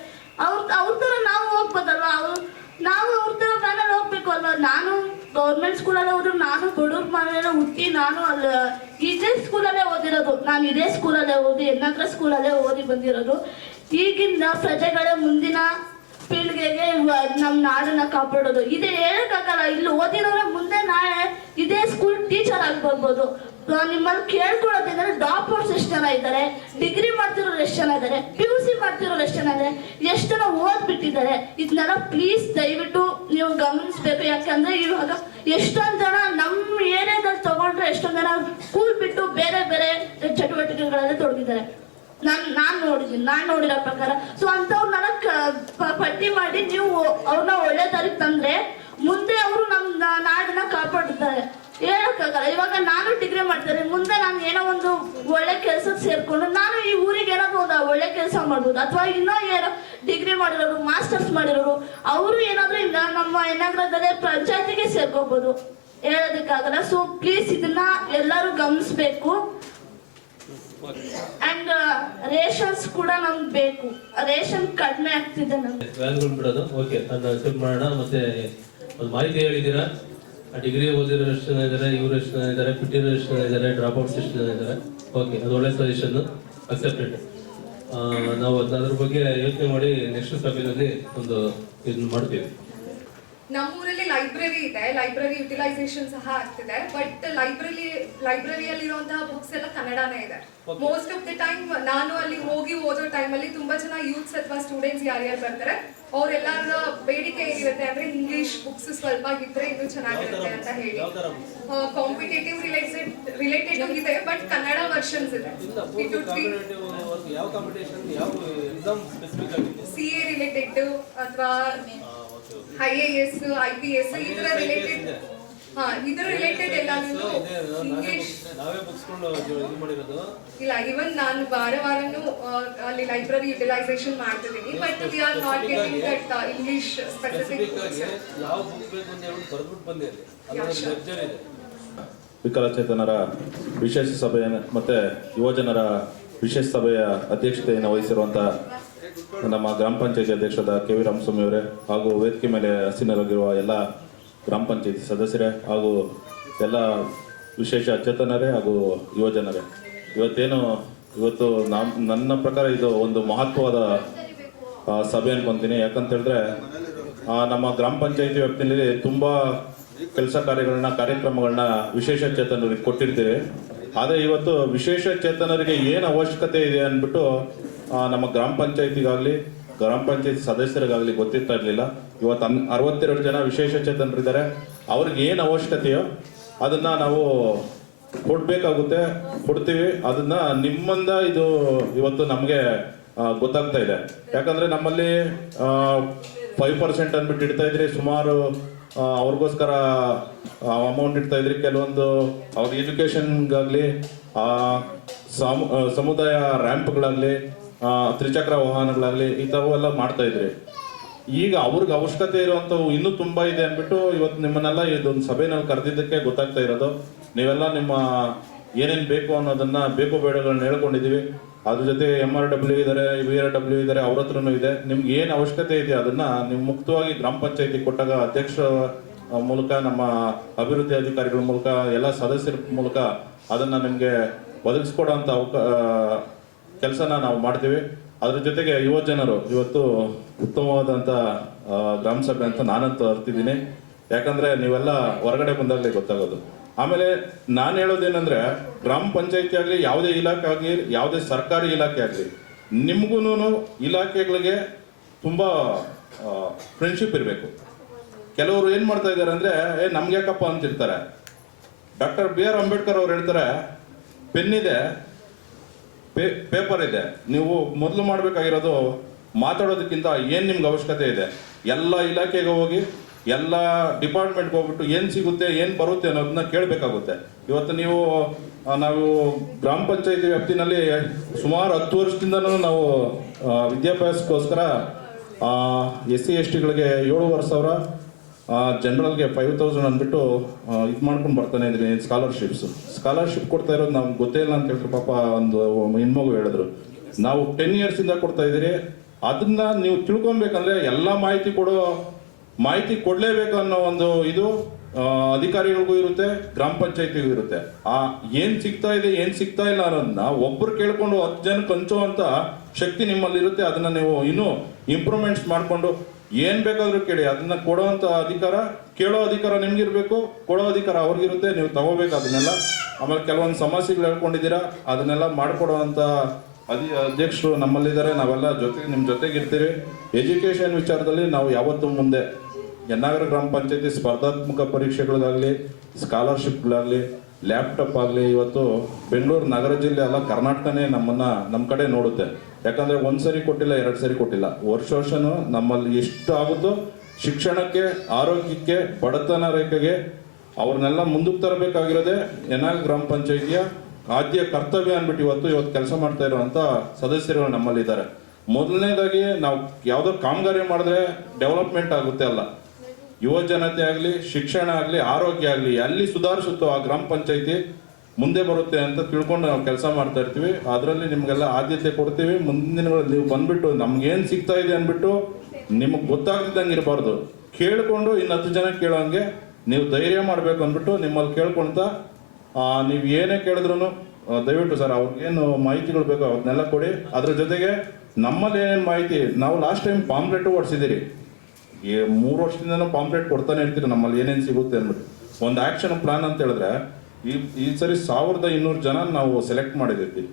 ಅವ್ರ ತರ ನಾವು ಹೋಗ್ಬೋದಲ್ವಾ? ನಾವು ಅವ್ರ ತರ ವ್ಯಾನಲ್ಲಿ ಹೋಗ್ಬೇಕು ಅಲ್ವಾ? ನಾನು ಗೌರ್ಮೆಂಟ್ ಸ್ಕೂಲಲ್ಲೇ ಹೋದ್ರು, ನಾನು ಬಡವ್ರ ಮನೆಯಲ್ಲ ಹುಟ್ಟಿ, ನಾನು ಅಲ್ಲಿ ಇದೇ ಸ್ಕೂಲಲ್ಲೇ ಓದಿರೋದು. ನಾನು ಇದೇ ಸ್ಕೂಲಲ್ಲೇ ಓದಿ, ಯಜ್ಞಾತ್ರ ಸ್ಕೂಲಲ್ಲೇ ಓದಿ ಬಂದಿರೋದು. ಈಗಿನ ಪ್ರಜೆಗಳ ಮುಂದಿನ ಪೀಳಿಗೆಗೆ ನಮ್ಮ ನಾಡನ್ನ ಕಾಪಾಡೋದು ಇದೆ ಹೇಳಕ್ಕಾಗಲ್ಲ. ಇಲ್ಲಿ ಓದಿರೋರೆ ಮುಂದೆ ನಾಳೆ ಇದೇ ಸ್ಕೂಲ್ ಟೀಚರ್ ಆಗಿ ಬರ್ಬೋದು. ನಿಮ್ಮಲ್ಲಿ ಕೇಳ್ಕೊಳ್ಳೋದಂದ್ರೆ ಡ್ರಾಪ್ಔಟ್ಸ್ ಎಷ್ಟು ಜನ ಇದ್ದಾರೆ, ಡಿಗ್ರಿ ಮಾಡ್ತಿರೋರು ಎಷ್ಟು ಜನ ಇದ್ದಾರೆ, PUC ಮಾಡ್ತಿರೋರು ಎಷ್ಟು ಜನ ಇದ್ದಾರೆ, ಎಷ್ಟು ಜನ ಓದ್ಬಿಟ್ಟಿದ್ದಾರೆ. ಇದನ್ನೆಲ್ಲ ಪ್ಲೀಸ್ ದಯವಿಟ್ಟು ನೀವು ಗಮನಿಸ್ಬೇಕು. ಯಾಕಂದ್ರೆ ಇವಾಗ ಎಷ್ಟೊಂದು ಜನ ನಮ್ಮ ಏರಿಯಾದಲ್ಲಿ ತಗೊಂಡ್ರೆ ಎಷ್ಟೊಂದು ಜನ ಸ್ಕೂಲ್ ಬಿಟ್ಟು ಬೇರೆ ಬೇರೆ ಚಟುವಟಿಕೆಗಳಲ್ಲಿ ತೊಡಗಿದ್ದಾರೆ. ನಾನು ನೋಡಿರೋ ಪ್ರಕಾರ. ಸೊ ಅಂತವ್ರನ್ನೆಲ್ಲ ಪಟ್ಟಿ ಮಾಡಿ ನೀವು ಅವ್ರನ್ನ ಒಳ್ಳೆ ದಾರಿಗೆ ತಂದ್ರೆ ಮುಂದೆ ಅವರು ನಮ್ಮ ನಾಡನ್ನ ಕಾಪಾಡುತ್ತಾರೆ. ಹೇಳಕ್ಕಾಗಲ್ಲ. ಇವಾಗ ನಾನು ಡಿಗ್ರಿ ಮಾಡ್ತಾರೆ, ಮುಂದೆ ನಾನು ಏನೋ ಒಂದು ಒಳ್ಳೆ ಕೆಲ್ಸಕ್ಕೆ ಸೇರ್ಕೊಂಡು ನಾನು ಈ ಊರಿಗೆ ಏನಾದ್ರು ಒಂದು ಒಳ್ಳೆ ಕೆಲಸ ಮಾಡ್ಬೋದು. ಅಥವಾ ಇನ್ನೂ ಏನೋ ಡಿಗ್ರಿ ಮಾಡಿರೋರು, ಮಾಸ್ಟರ್ಸ್ ಮಾಡಿರೋರು, ಅವರು ಏನಾದ್ರು ಇಲ್ಲ ನಮ್ಮ ಯಜ್ಞಾತ್ರದಲ್ಲೇ ಪಂಚಾಯತಿಗೆ ಸೇರ್ಕೋಬಹುದು. ಹೇಳೋದಕ್ಕಾಗಲ್ಲ. ಸೊ ಪ್ಲೀಸ್ ಇದನ್ನ ಎಲ್ಲರೂ ಗಮನಿಸ್ಬೇಕು. ಅಂಡ್ ರೇಷನ್ಸ್ ಕೂಡ ನಮ್ಗೆ ಬೇಕು. ರೇಷನ್ ಕಡಿಮೆ ಆಗ್ತಿದೆ ನಮ್ಗೆ. ವ್ಯಾನ್ಗಳು ಬಿಡೋದು ಓಕೆ, ಅದನ್ನ ಅಕ್ಸೆಪ್ಟ್ ಮಾಡೋಣ. ಮತ್ತೆ ಒಂದು ಮಾಹಿತಿ ಹೇಳಿದ್ದೀರಾ, ಡಿಗ್ರಿ ಓದಿರೋ ಎಷ್ಟು ಜನ ಇದ್ದಾರೆ, ಇವರು ಎಷ್ಟು ಜನ ಇದ್ದಾರೆ, ಬಿಟ್ಟಿರೋ ಎಷ್ಟು ಜನ ಇದ್ದಾರೆ, ಡ್ರಾಪ್ ಔಟ್ಸ್ ಎಷ್ಟು ಜನ ಇದ್ದಾರೆ. ಓಕೆ, ಅದು ಒಳ್ಳೆ ಸಜೆಷನ್, ಅಕ್ಸೆಪ್ಟೆಡ್. ನಾವು ಅದ್ರ ಬಗ್ಗೆ ಯೋಚನೆ ಮಾಡಿ ನೆಕ್ಸ್ಟ್ ಸಭೆಯಲ್ಲಿ ಒಂದು ಇದನ್ನ ಮಾಡ್ತೀವಿ. ನಮ್ಮೂರಲ್ಲಿ ಲೈಬ್ರರಿ ಇದೆ, ಲೈಬ್ರರಿ ಯುಟಿಲೈಸೇಷನ್ ಸಹ ಆಗ್ತಿದೆ. ಬಟ್ ಲೈಬ್ರರಿಯಲ್ಲಿರುವಂತಹ ಬುಕ್ಸ್ ಎಲ್ಲ ಕನ್ನಡನೇ ಇದೆ. ಮೋಸ್ಟ್ ಆಫ್ ದಿ ಟೈಮ್ ನಾನು ಅಲ್ಲಿ ಹೋಗಿ ಓದೋ ಟೈಮಲ್ಲಿ ತುಂಬಾ ಜನ ಯೂತ್ಸ್ ಅಥವಾ ಸ್ಟೂಡೆಂಟ್ಸ್ ಯಾರ್ಯಾರು ಬರ್ತಾರೆ ಅವರೆಲ್ಲರ ಬೇಡಿಕೆ ಏನಿರುತ್ತೆ ಅಂದ್ರೆ ಇಂಗ್ಲಿಷ್ ಬುಕ್ಸ್ ಸ್ವಲ್ಪ ಇದ್ರೆ ಇನ್ನೂ ಚೆನ್ನಾಗಿರುತ್ತೆ ಅಂತ ಹೇಳಿ. ಕಾಂಪಿಟೇಟಿವ್ ರಿಲೇಟೆಡ್ ಇದೆ, ಬಟ್ ಕನ್ನಡ ವರ್ಷನ್ಸ್ ಇದೆ. CA ರಿಲೇಟೆಡ್ ಅಥವಾ IAS, IPS ಇದರ ರಿಲೇಟೆಡ್ ಇದರ ರಿಲೇಟೆಡ್ ಎಲ್ಲಾನು ಇಂಗ್ಲಿಷ್ ನಾವೇ ಬುಕ್ಸ್ಕೊಂಡು ಇದು ಮಾಡಿರೋದು ಇಲ್ಲ. ಇವನ್ ನಾನು ವಾರನೂ ಅಲ್ಲಿ ಲೈಬ್ರರಿ ಯುಟಿಲೈಸೇಷನ್ ಮಾಡ್ತಿದ್ದೀನಿ. But we are not getting that English specific ಯಾವ ಬುಕ್ ಬೇಕು ಅಂತ ಹೇಳಿ ಬರ್ಬಿಟ್ಟು ಬಂದಿದೆ. ಅದರಲ್ಲಿ ಲೆಕ್ಚರ್ ಇದೆ. ವಿಕಲಚೇತನರ ವಿಶೇಷ ಸಭೆಯ ಮತ್ತು ಯುವಜನರ ವಿಶೇಷ ಸಭೆಯ ಅಧ್ಯಕ್ಷತೆಯನ್ನು ವಹಿಸಿರುವಂಥ ನಮ್ಮ ಗ್ರಾಮ ಪಂಚಾಯತಿ ಅಧ್ಯಕ್ಷರಾದ KV ರಾಮಸ್ವಾಮಿ ಅವರೇ, ಹಾಗೂ ವೇದಿಕೆ ಮೇಲೆ ಹಸಿನರಾಗಿರುವ ಎಲ್ಲ ಗ್ರಾಮ ಪಂಚಾಯತಿ ಸದಸ್ಯರೇ ಹಾಗೂ ಎಲ್ಲ ವಿಶೇಷ ಚೇತನರೇ ಹಾಗೂ ಯುವಜನರೇ, ಇವತ್ತು ನನ್ನ ಪ್ರಕಾರ ಇದು ಒಂದು ಮಹತ್ವವಾದ ಸಭೆ ಅನ್ಕೊಂತೀನಿ. ಯಾಕಂತ ಹೇಳಿದ್ರೆ ನಮ್ಮ ಗ್ರಾಮ ಪಂಚಾಯತಿ ವ್ಯಾಪ್ತಿಯಲ್ಲಿ ತುಂಬ ಕೆಲಸ ಕಾರ್ಯಕ್ರಮಗಳನ್ನ ವಿಶೇಷ ಚೇತನರಿಗೆ ಕೊಟ್ಟಿರ್ತೀವಿ. ಆದರೆ ಇವತ್ತು ವಿಶೇಷ ಚೇತನರಿಗೆ ಏನು ಅವಶ್ಯಕತೆ ಇದೆ ಅಂದ್ಬಿಟ್ಟು ನಮ್ಮ ಗ್ರಾಮ ಪಂಚಾಯತಿಗಾಗಲಿ ಗ್ರಾಮ ಪಂಚಾಯತಿ ಸದಸ್ಯರಿಗಾಗಲಿ ಗೊತ್ತಿರ್ತಾ ಇರಲಿಲ್ಲ. ಇವತ್ತು 62 ಜನ ವಿಶೇಷ ಚೇತನರಿದ್ದಾರೆ. ಅವ್ರಿಗೆ ಏನು ಅವಶ್ಯಕತೆಯೋ ಅದನ್ನು ನಾವು ಕೊಡ್ತೀವಿ. ಅದನ್ನು ನಿಮ್ಮಿಂದ ಇದು ಇವತ್ತು ನಮಗೆ ಗೊತ್ತಾಗ್ತಾ ಇದೆ. ಯಾಕಂದರೆ ನಮ್ಮಲ್ಲಿ 5% ಅಂದ್ಬಿಟ್ಟು ಇಡ್ತಾ ಇದ್ರಿ, ಸುಮಾರು ಅವ್ರಿಗೋಸ್ಕರ ಅಮೌಂಟ್ ಇಡ್ತಾ ಇದ್ರಿ. ಕೆಲವೊಂದು ಅವ್ರ ಎಜುಕೇಷನ್ಗಾಗಲಿ, ಸಮುದಾಯ ರ್ಯಾಂಪ್ಗಳಾಗಲಿ, ತ್ರಿಚಕ್ರ ವಾಹನಗಳಾಗಲಿ ಈ ಥರವೆಲ್ಲ ಮಾಡ್ತಾ ಇದ್ರಿ. ಈಗ ಅವ್ರಿಗೆ ಅವಶ್ಯಕತೆ ಇರುವಂಥವು ಇನ್ನೂ ತುಂಬ ಇದೆ ಅಂದ್ಬಿಟ್ಟು ಇವತ್ತು ನಿಮ್ಮನ್ನೆಲ್ಲ ಇದೊಂದು ಸಭೆನಲ್ಲಿ ಕರೆದಿದ್ದಕ್ಕೆ ಗೊತ್ತಾಗ್ತಾ ಇರೋದು. ನೀವೆಲ್ಲ ನಿಮ್ಮ ಏನೇನು ಬೇಕು ಅನ್ನೋದನ್ನು ಬೇಕು ಬೇಡಗಳನ್ನ ಹೇಳ್ಕೊಂಡಿದ್ದೀವಿ. ಅದ್ರ ಜೊತೆ MRW ಇದ್ದಾರೆ, VRW ಇದ್ದಾರೆ, ಅವ್ರ ಹತ್ರನೂ ಇದೆ. ನಿಮ್ಗೆ ಏನು ಅವಶ್ಯಕತೆ ಇದೆ ಅದನ್ನು ನೀವು ಮುಕ್ತವಾಗಿ ಗ್ರಾಮ ಪಂಚಾಯತಿ ಕೊಟ್ಟಾಗ ಅಧ್ಯಕ್ಷರ ಮೂಲಕ, ನಮ್ಮ ಅಭಿವೃದ್ಧಿ ಅಧಿಕಾರಿಗಳ ಮೂಲಕ, ಎಲ್ಲ ಸದಸ್ಯರ ಮೂಲಕ ಅದನ್ನು ನಿಮಗೆ ಒದಗಿಸ್ಕೊಡೋಂಥ ಕೆಲಸನ ನಾವು ಮಾಡ್ತೀವಿ. ಅದ್ರ ಜೊತೆಗೆ ಯುವಜನರು ಇವತ್ತು ಉತ್ತಮವಾದಂಥ ಗ್ರಾಮ ಸಭೆ ಅಂತ ನಾನಂತೂ ಅರ್ತಿದ್ದೀನಿ. ಯಾಕಂದರೆ ನೀವೆಲ್ಲ ಹೊರಗಡೆ ಬಂದಾಗಲೇ ಗೊತ್ತಾಗೋದು. ಆಮೇಲೆ ನಾನು ಹೇಳೋದೇನೆಂದರೆ, ಗ್ರಾಮ ಪಂಚಾಯತಿ ಆಗಲಿ, ಯಾವುದೇ ಇಲಾಖೆ ಆಗಲಿ, ಯಾವುದೇ ಸರ್ಕಾರಿ ಇಲಾಖೆ ಆಗಲಿ, ನಿಮಗೂ ಇಲಾಖೆಗಳಿಗೆ ತುಂಬ ಫ್ರೆಂಡ್ಶಿಪ್ ಇರಬೇಕು. ಕೆಲವರು ಏನು ಮಾಡ್ತಾ ಇದ್ದಾರೆ ಅಂದರೆ, ನಮ್ಗೆ ಯಾಕಪ್ಪ ಅಂತಿರ್ತಾರೆ. ಡಾಕ್ಟರ್ BR ಅಂಬೇಡ್ಕರ್ ಅವ್ರು ಹೇಳ್ತಾರೆ, ಪೆನ್ನಿದೆ, ಪೇಪರ್ ಇದೆ, ನೀವು ಮೊದಲು ಮಾಡಬೇಕಾಗಿರೋದು ಮಾತಾಡೋದಕ್ಕಿಂತ ಏನು ನಿಮ್ಗೆ ಅವಶ್ಯಕತೆ ಇದೆ ಎಲ್ಲ ಇಲಾಖೆಗೆ ಹೋಗಿ, ಎಲ್ಲ ಡಿಪಾರ್ಟ್ಮೆಂಟ್ಗೆ ಹೋಗ್ಬಿಟ್ಟು ಏನು ಸಿಗುತ್ತೆ, ಏನು ಬರುತ್ತೆ ಅನ್ನೋದನ್ನ ಕೇಳಬೇಕಾಗುತ್ತೆ. ಇವತ್ತು ನಾವು ಗ್ರಾಮ ಪಂಚಾಯತಿ ವ್ಯಾಪ್ತಿನಲ್ಲಿ ಸುಮಾರು 10 ವರ್ಷದಿಂದನೂ ನಾವು ವಿದ್ಯಾಭ್ಯಾಸಕ್ಕೋಸ್ಕರ SC STಗಳಿಗೆ 7,500, ಜನರಲ್ಗೆ 5,000 ಅಂದ್ಬಿಟ್ಟು ಇದು ಮಾಡ್ಕೊಂಡು ಬರ್ತಾನೆ ಇದ್ದೀನಿ. ಸ್ಕಾಲರ್ಶಿಪ್ ಕೊಡ್ತಾ ಇರೋದು ನಮ್ಗೆ ಗೊತ್ತೇ ಇಲ್ಲ ಅಂತ ಹೇಳಿದ್ರು. ಪಾಪ ಒಂದು ಹೆಣ್ಮಗು ಹೇಳಿದ್ರು, ನಾವು 10 ಇಯರ್ಸಿಂದ ಕೊಡ್ತಾ ಇದ್ದೀರಿ. ಅದನ್ನ ನೀವು ತಿಳ್ಕೊಬೇಕಂದ್ರೆ ಎಲ್ಲ ಮಾಹಿತಿ ಕೊಡಲೇಬೇಕು ಅನ್ನೋ ಒಂದು ಇದು ಅಧಿಕಾರಿಗಳಿಗೂ ಇರುತ್ತೆ, ಗ್ರಾಮ ಪಂಚಾಯತಿಗೂ ಇರುತ್ತೆ. ಏನು ಸಿಗ್ತಾ ಇದೆ, ಏನು ಸಿಗ್ತಾ ಇಲ್ಲ ಅನ್ನೋದನ್ನ ಒಬ್ಬರು ಕೇಳ್ಕೊಂಡು 10 ಜನಕ್ಕೆ ಹಂಚುವಂಥ ಶಕ್ತಿ ನಿಮ್ಮಲ್ಲಿ ಇರುತ್ತೆ. ಅದನ್ನ ನೀವು ಇನ್ನೂ ಇಂಪ್ರೂವ್ಮೆಂಟ್ಸ್ ಮಾಡಿಕೊಂಡು ಏನು ಬೇಕಾದರೂ ಕೇಳಿ. ಅದನ್ನ ಕೊಡೋವಂಥ ಅಧಿಕಾರ, ಕೇಳೋ ಅಧಿಕಾರ ನಿಮ್ಗಿರ್ಬೇಕು, ಕೊಡೋ ಅಧಿಕಾರ ಅವ್ರಿಗಿರುತ್ತೆ. ನೀವು ತಗೋಬೇಕು ಅದನ್ನೆಲ್ಲ. ಆಮೇಲೆ ಕೆಲವೊಂದು ಸಮಸ್ಯೆಗಳು ಹೇಳ್ಕೊಂಡಿದ್ದೀರಾ, ಅದನ್ನೆಲ್ಲ ಮಾಡಿಕೊಡುವಂಥ ಅಧ್ಯಕ್ಷರು ನಮ್ಮಲ್ಲಿದ್ದಾರೆ. ನಾವೆಲ್ಲ ನಿಮ್ಮ ಜೊತೆಗಿರ್ತೀವಿ. ಎಜುಕೇಷನ್ ವಿಚಾರದಲ್ಲಿ ನಾವು ಯಾವತ್ತೂ ಮುಂದೆ. ಯನ್ನಾಗರ ಗ್ರಾಮ ಪಂಚಾಯತಿ ಸ್ಪರ್ಧಾತ್ಮಕ ಪರೀಕ್ಷೆಗಳಿಗಾಗಲಿ, ಸ್ಕಾಲರ್ಶಿಪ್ಗಳಾಗಲಿ, ಲ್ಯಾಪ್ಟಾಪ್ ಆಗಲಿ, ಇವತ್ತು ಬೆಂಗಳೂರು ನಗರ ಜಿಲ್ಲೆ ಅಲ್ಲ, ಕರ್ನಾಟಕನೇ ನಮ್ಮ ಕಡೆ ನೋಡುತ್ತೆ. ಯಾಕಂದರೆ 1 ಸರಿ ಕೊಟ್ಟಿಲ್ಲ, 2 ಸರಿ ಕೊಟ್ಟಿಲ್ಲ, ವರ್ಷನೂ ನಮ್ಮಲ್ಲಿ ಎಷ್ಟು ಆಗುತ್ತೋ ಶಿಕ್ಷಣಕ್ಕೆ, ಆರೋಗ್ಯಕ್ಕೆ, ಬಡತನ ರೇಖೆಗೆ ಅವ್ರನ್ನೆಲ್ಲ ಮುಂದಕ್ಕೆ ತರಬೇಕಾಗಿರೋದೇ ಯನ್ನಾಗರ ಗ್ರಾಮ ಪಂಚಾಯತಿಯ ಆದ್ಯ ಕರ್ತವ್ಯ ಅಂದ್ಬಿಟ್ಟು ಇವತ್ತು ಕೆಲಸ ಮಾಡ್ತಾ ಇರುವಂಥ ಸದಸ್ಯರುಗಳು ನಮ್ಮಲ್ಲಿದ್ದಾರೆ. ಮೊದಲನೇದಾಗಿ ನಾವು ಯಾವುದೋ ಕಾಮಗಾರಿ ಮಾಡಿದ್ರೆ ಡೆವಲಪ್ಮೆಂಟ್ ಆಗುತ್ತೆ ಅಲ್ಲ. ಯುವ ಜನತೆ ಆಗಲಿ, ಶಿಕ್ಷಣ ಆಗಲಿ, ಆರೋಗ್ಯ ಆಗಲಿ, ಎಲ್ಲಿ ಸುಧಾರಿಸುತ್ತೋ ಆ ಗ್ರಾಮ ಪಂಚಾಯತಿ ಮುಂದೆ ಬರುತ್ತೆ ಅಂತ ತಿಳ್ಕೊಂಡು ನಾವು ಕೆಲಸ ಮಾಡ್ತಾ ಇರ್ತೀವಿ. ಅದರಲ್ಲಿ ನಿಮಗೆಲ್ಲ ಆದ್ಯತೆ ಕೊಡ್ತೀವಿ. ಮುಂದಿನ ದಿನಗಳಲ್ಲಿ ನೀವು ಬಂದ್ಬಿಟ್ಟು ನಮ್ಗೇನು ಸಿಗ್ತಾ ಇದೆ ಅಂದ್ಬಿಟ್ಟು ನಿಮಗೆ ಗೊತ್ತಾಗ್ತಿದ್ದಂಗೆ ಇರಬಾರ್ದು. ಕೇಳಿಕೊಂಡು ಇನ್ನು 10 ಜನ ಕೇಳೋಂಗೆ ನೀವು ಧೈರ್ಯ ಮಾಡಬೇಕು ಅಂದ್ಬಿಟ್ಟು ನಿಮ್ಮಲ್ಲಿ ಕೇಳ್ಕೊಳ್ತಾ ನೀವು ಏನೇ ಕೇಳಿದ್ರು ದಯವಿಟ್ಟು ಸರ್ ಅವ್ರಿಗೇನು ಮಾಹಿತಿಗಳು ಬೇಕೋ ಅವ್ರನ್ನೆಲ್ಲ ಕೊಡಿ. ಅದ್ರ ಜೊತೆಗೆ ನಮ್ಮಲ್ಲಿ ಏನೇನು ಮಾಹಿತಿ, ನಾವು ಲಾಸ್ಟ್ ಟೈಮ್ ಪಾಂಪ್ಲೆಟು ಓಡಿಸಿದ್ದೀರಿ. 3 ವರ್ಷದಿಂದನೂ ಪಾಂಪ್ಲೆಟ್ ಕೊಡ್ತಾನೆ ಇರ್ತೀರಿ ನಮ್ಮಲ್ಲಿ ಏನೇನು ಸಿಗುತ್ತೆ ಅಂದ್ಬಿಟ್ಟು. ಒಂದು ಆ್ಯಕ್ಷನ್ ಪ್ಲಾನ್ ಅಂತ ಹೇಳಿದ್ರೆ ಈ ಸರಿ 1200 ಜನ ನಾವು ಸೆಲೆಕ್ಟ್ ಮಾಡಿದ್ದೀವಿ.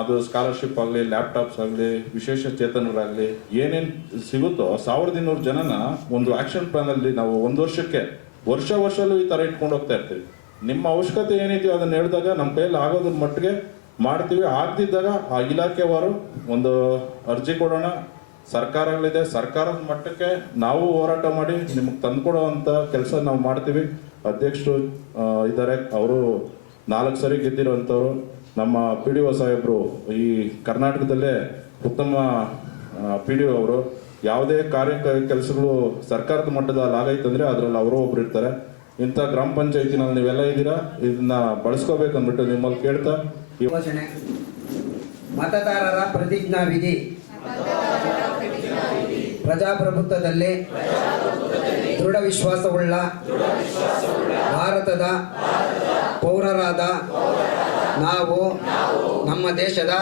ಅದು ಸ್ಕಾಲರ್ಶಿಪ್ ಆಗಲಿ, ಲ್ಯಾಪ್ಟಾಪ್ಸ್ ಆಗಲಿ, ವಿಶೇಷ ಚೇತನರಾಗಲಿ ಏನೇನು ಸಿಗುತ್ತೋ 1200 ಜನನ ಒಂದು ಆ್ಯಕ್ಷನ್ ಪ್ಲಾನಲ್ಲಿ ನಾವು 1 ವರ್ಷಕ್ಕೆ ವರ್ಷಲ್ಲೂ ಈ ಥರ ಇಟ್ಕೊಂಡು ಹೋಗ್ತಾ ಇರ್ತೀವಿ. ನಿಮ್ಮ ಅವಶ್ಯಕತೆ ಏನಿದೆಯೋ ಅದನ್ನು ಹೇಳಿದಾಗ ನಮ್ಮ ಕೈಯಲ್ಲಿ ಆಗೋದ್ರ ಮಟ್ಟಿಗೆ ಮಾಡ್ತೀವಿ. ಆಗ್ತಿದ್ದಾಗ ಆ ಇಲಾಖೆವಾರು ಒಂದು ಅರ್ಜಿ ಕೊಡೋಣ. ಸರ್ಕಾರಗಳಿದೆ, ಸರ್ಕಾರದ ಮಟ್ಟಕ್ಕೆ ನಾವು ಹೋರಾಟ ಮಾಡಿ ನಿಮಗೆ ತಂದುಕೊಡೋವಂಥ ಕೆಲಸ ನಾವು ಮಾಡ್ತೀವಿ. ಅಧ್ಯಕ್ಷರು ಇದ್ದಾರೆ, ಅವರು 4 ಸರಿ ಗೆದ್ದಿರೋಂಥವ್ರು. ನಮ್ಮ PDO ಸಾಹೇಬರು ಈ ಕರ್ನಾಟಕದಲ್ಲೇ ಉತ್ತಮ PDO ಅವರು. ಯಾವುದೇ ಕೆಲಸಗಳು ಸರ್ಕಾರದ ಮಟ್ಟದಲ್ಲಿ ಆಗೈತಂದರೆ ಅದರಲ್ಲಿ ಅವರು ಒಬ್ರು ಇರ್ತಾರೆ. ಇಂಥ ಗ್ರಾಮ ಪಂಚಾಯತಿನಲ್ಲಿ ನೀವೆಲ್ಲ ಇದ್ದೀರಾ, ಇದನ್ನ ಬಳಸ್ಕೋಬೇಕಂದ್ಬಿಟ್ಟು ನಿಮ್ಮಲ್ಲಿ ಕೇಳ್ತಾ ಯೋಜನೆ ಮತದಾರರ ಪ್ರತಿಜ್ಞಾ ವಿಧಿ ಪ್ರಜಾಪ್ರಭುತ್ವದಲ್ಲಿ ದೃಢ ವಿಶ್ವಾಸವುಳ್ಳ ಭಾರತದ ಪೌರರಾದ ನಾವು ನಮ್ಮ ದೇಶದ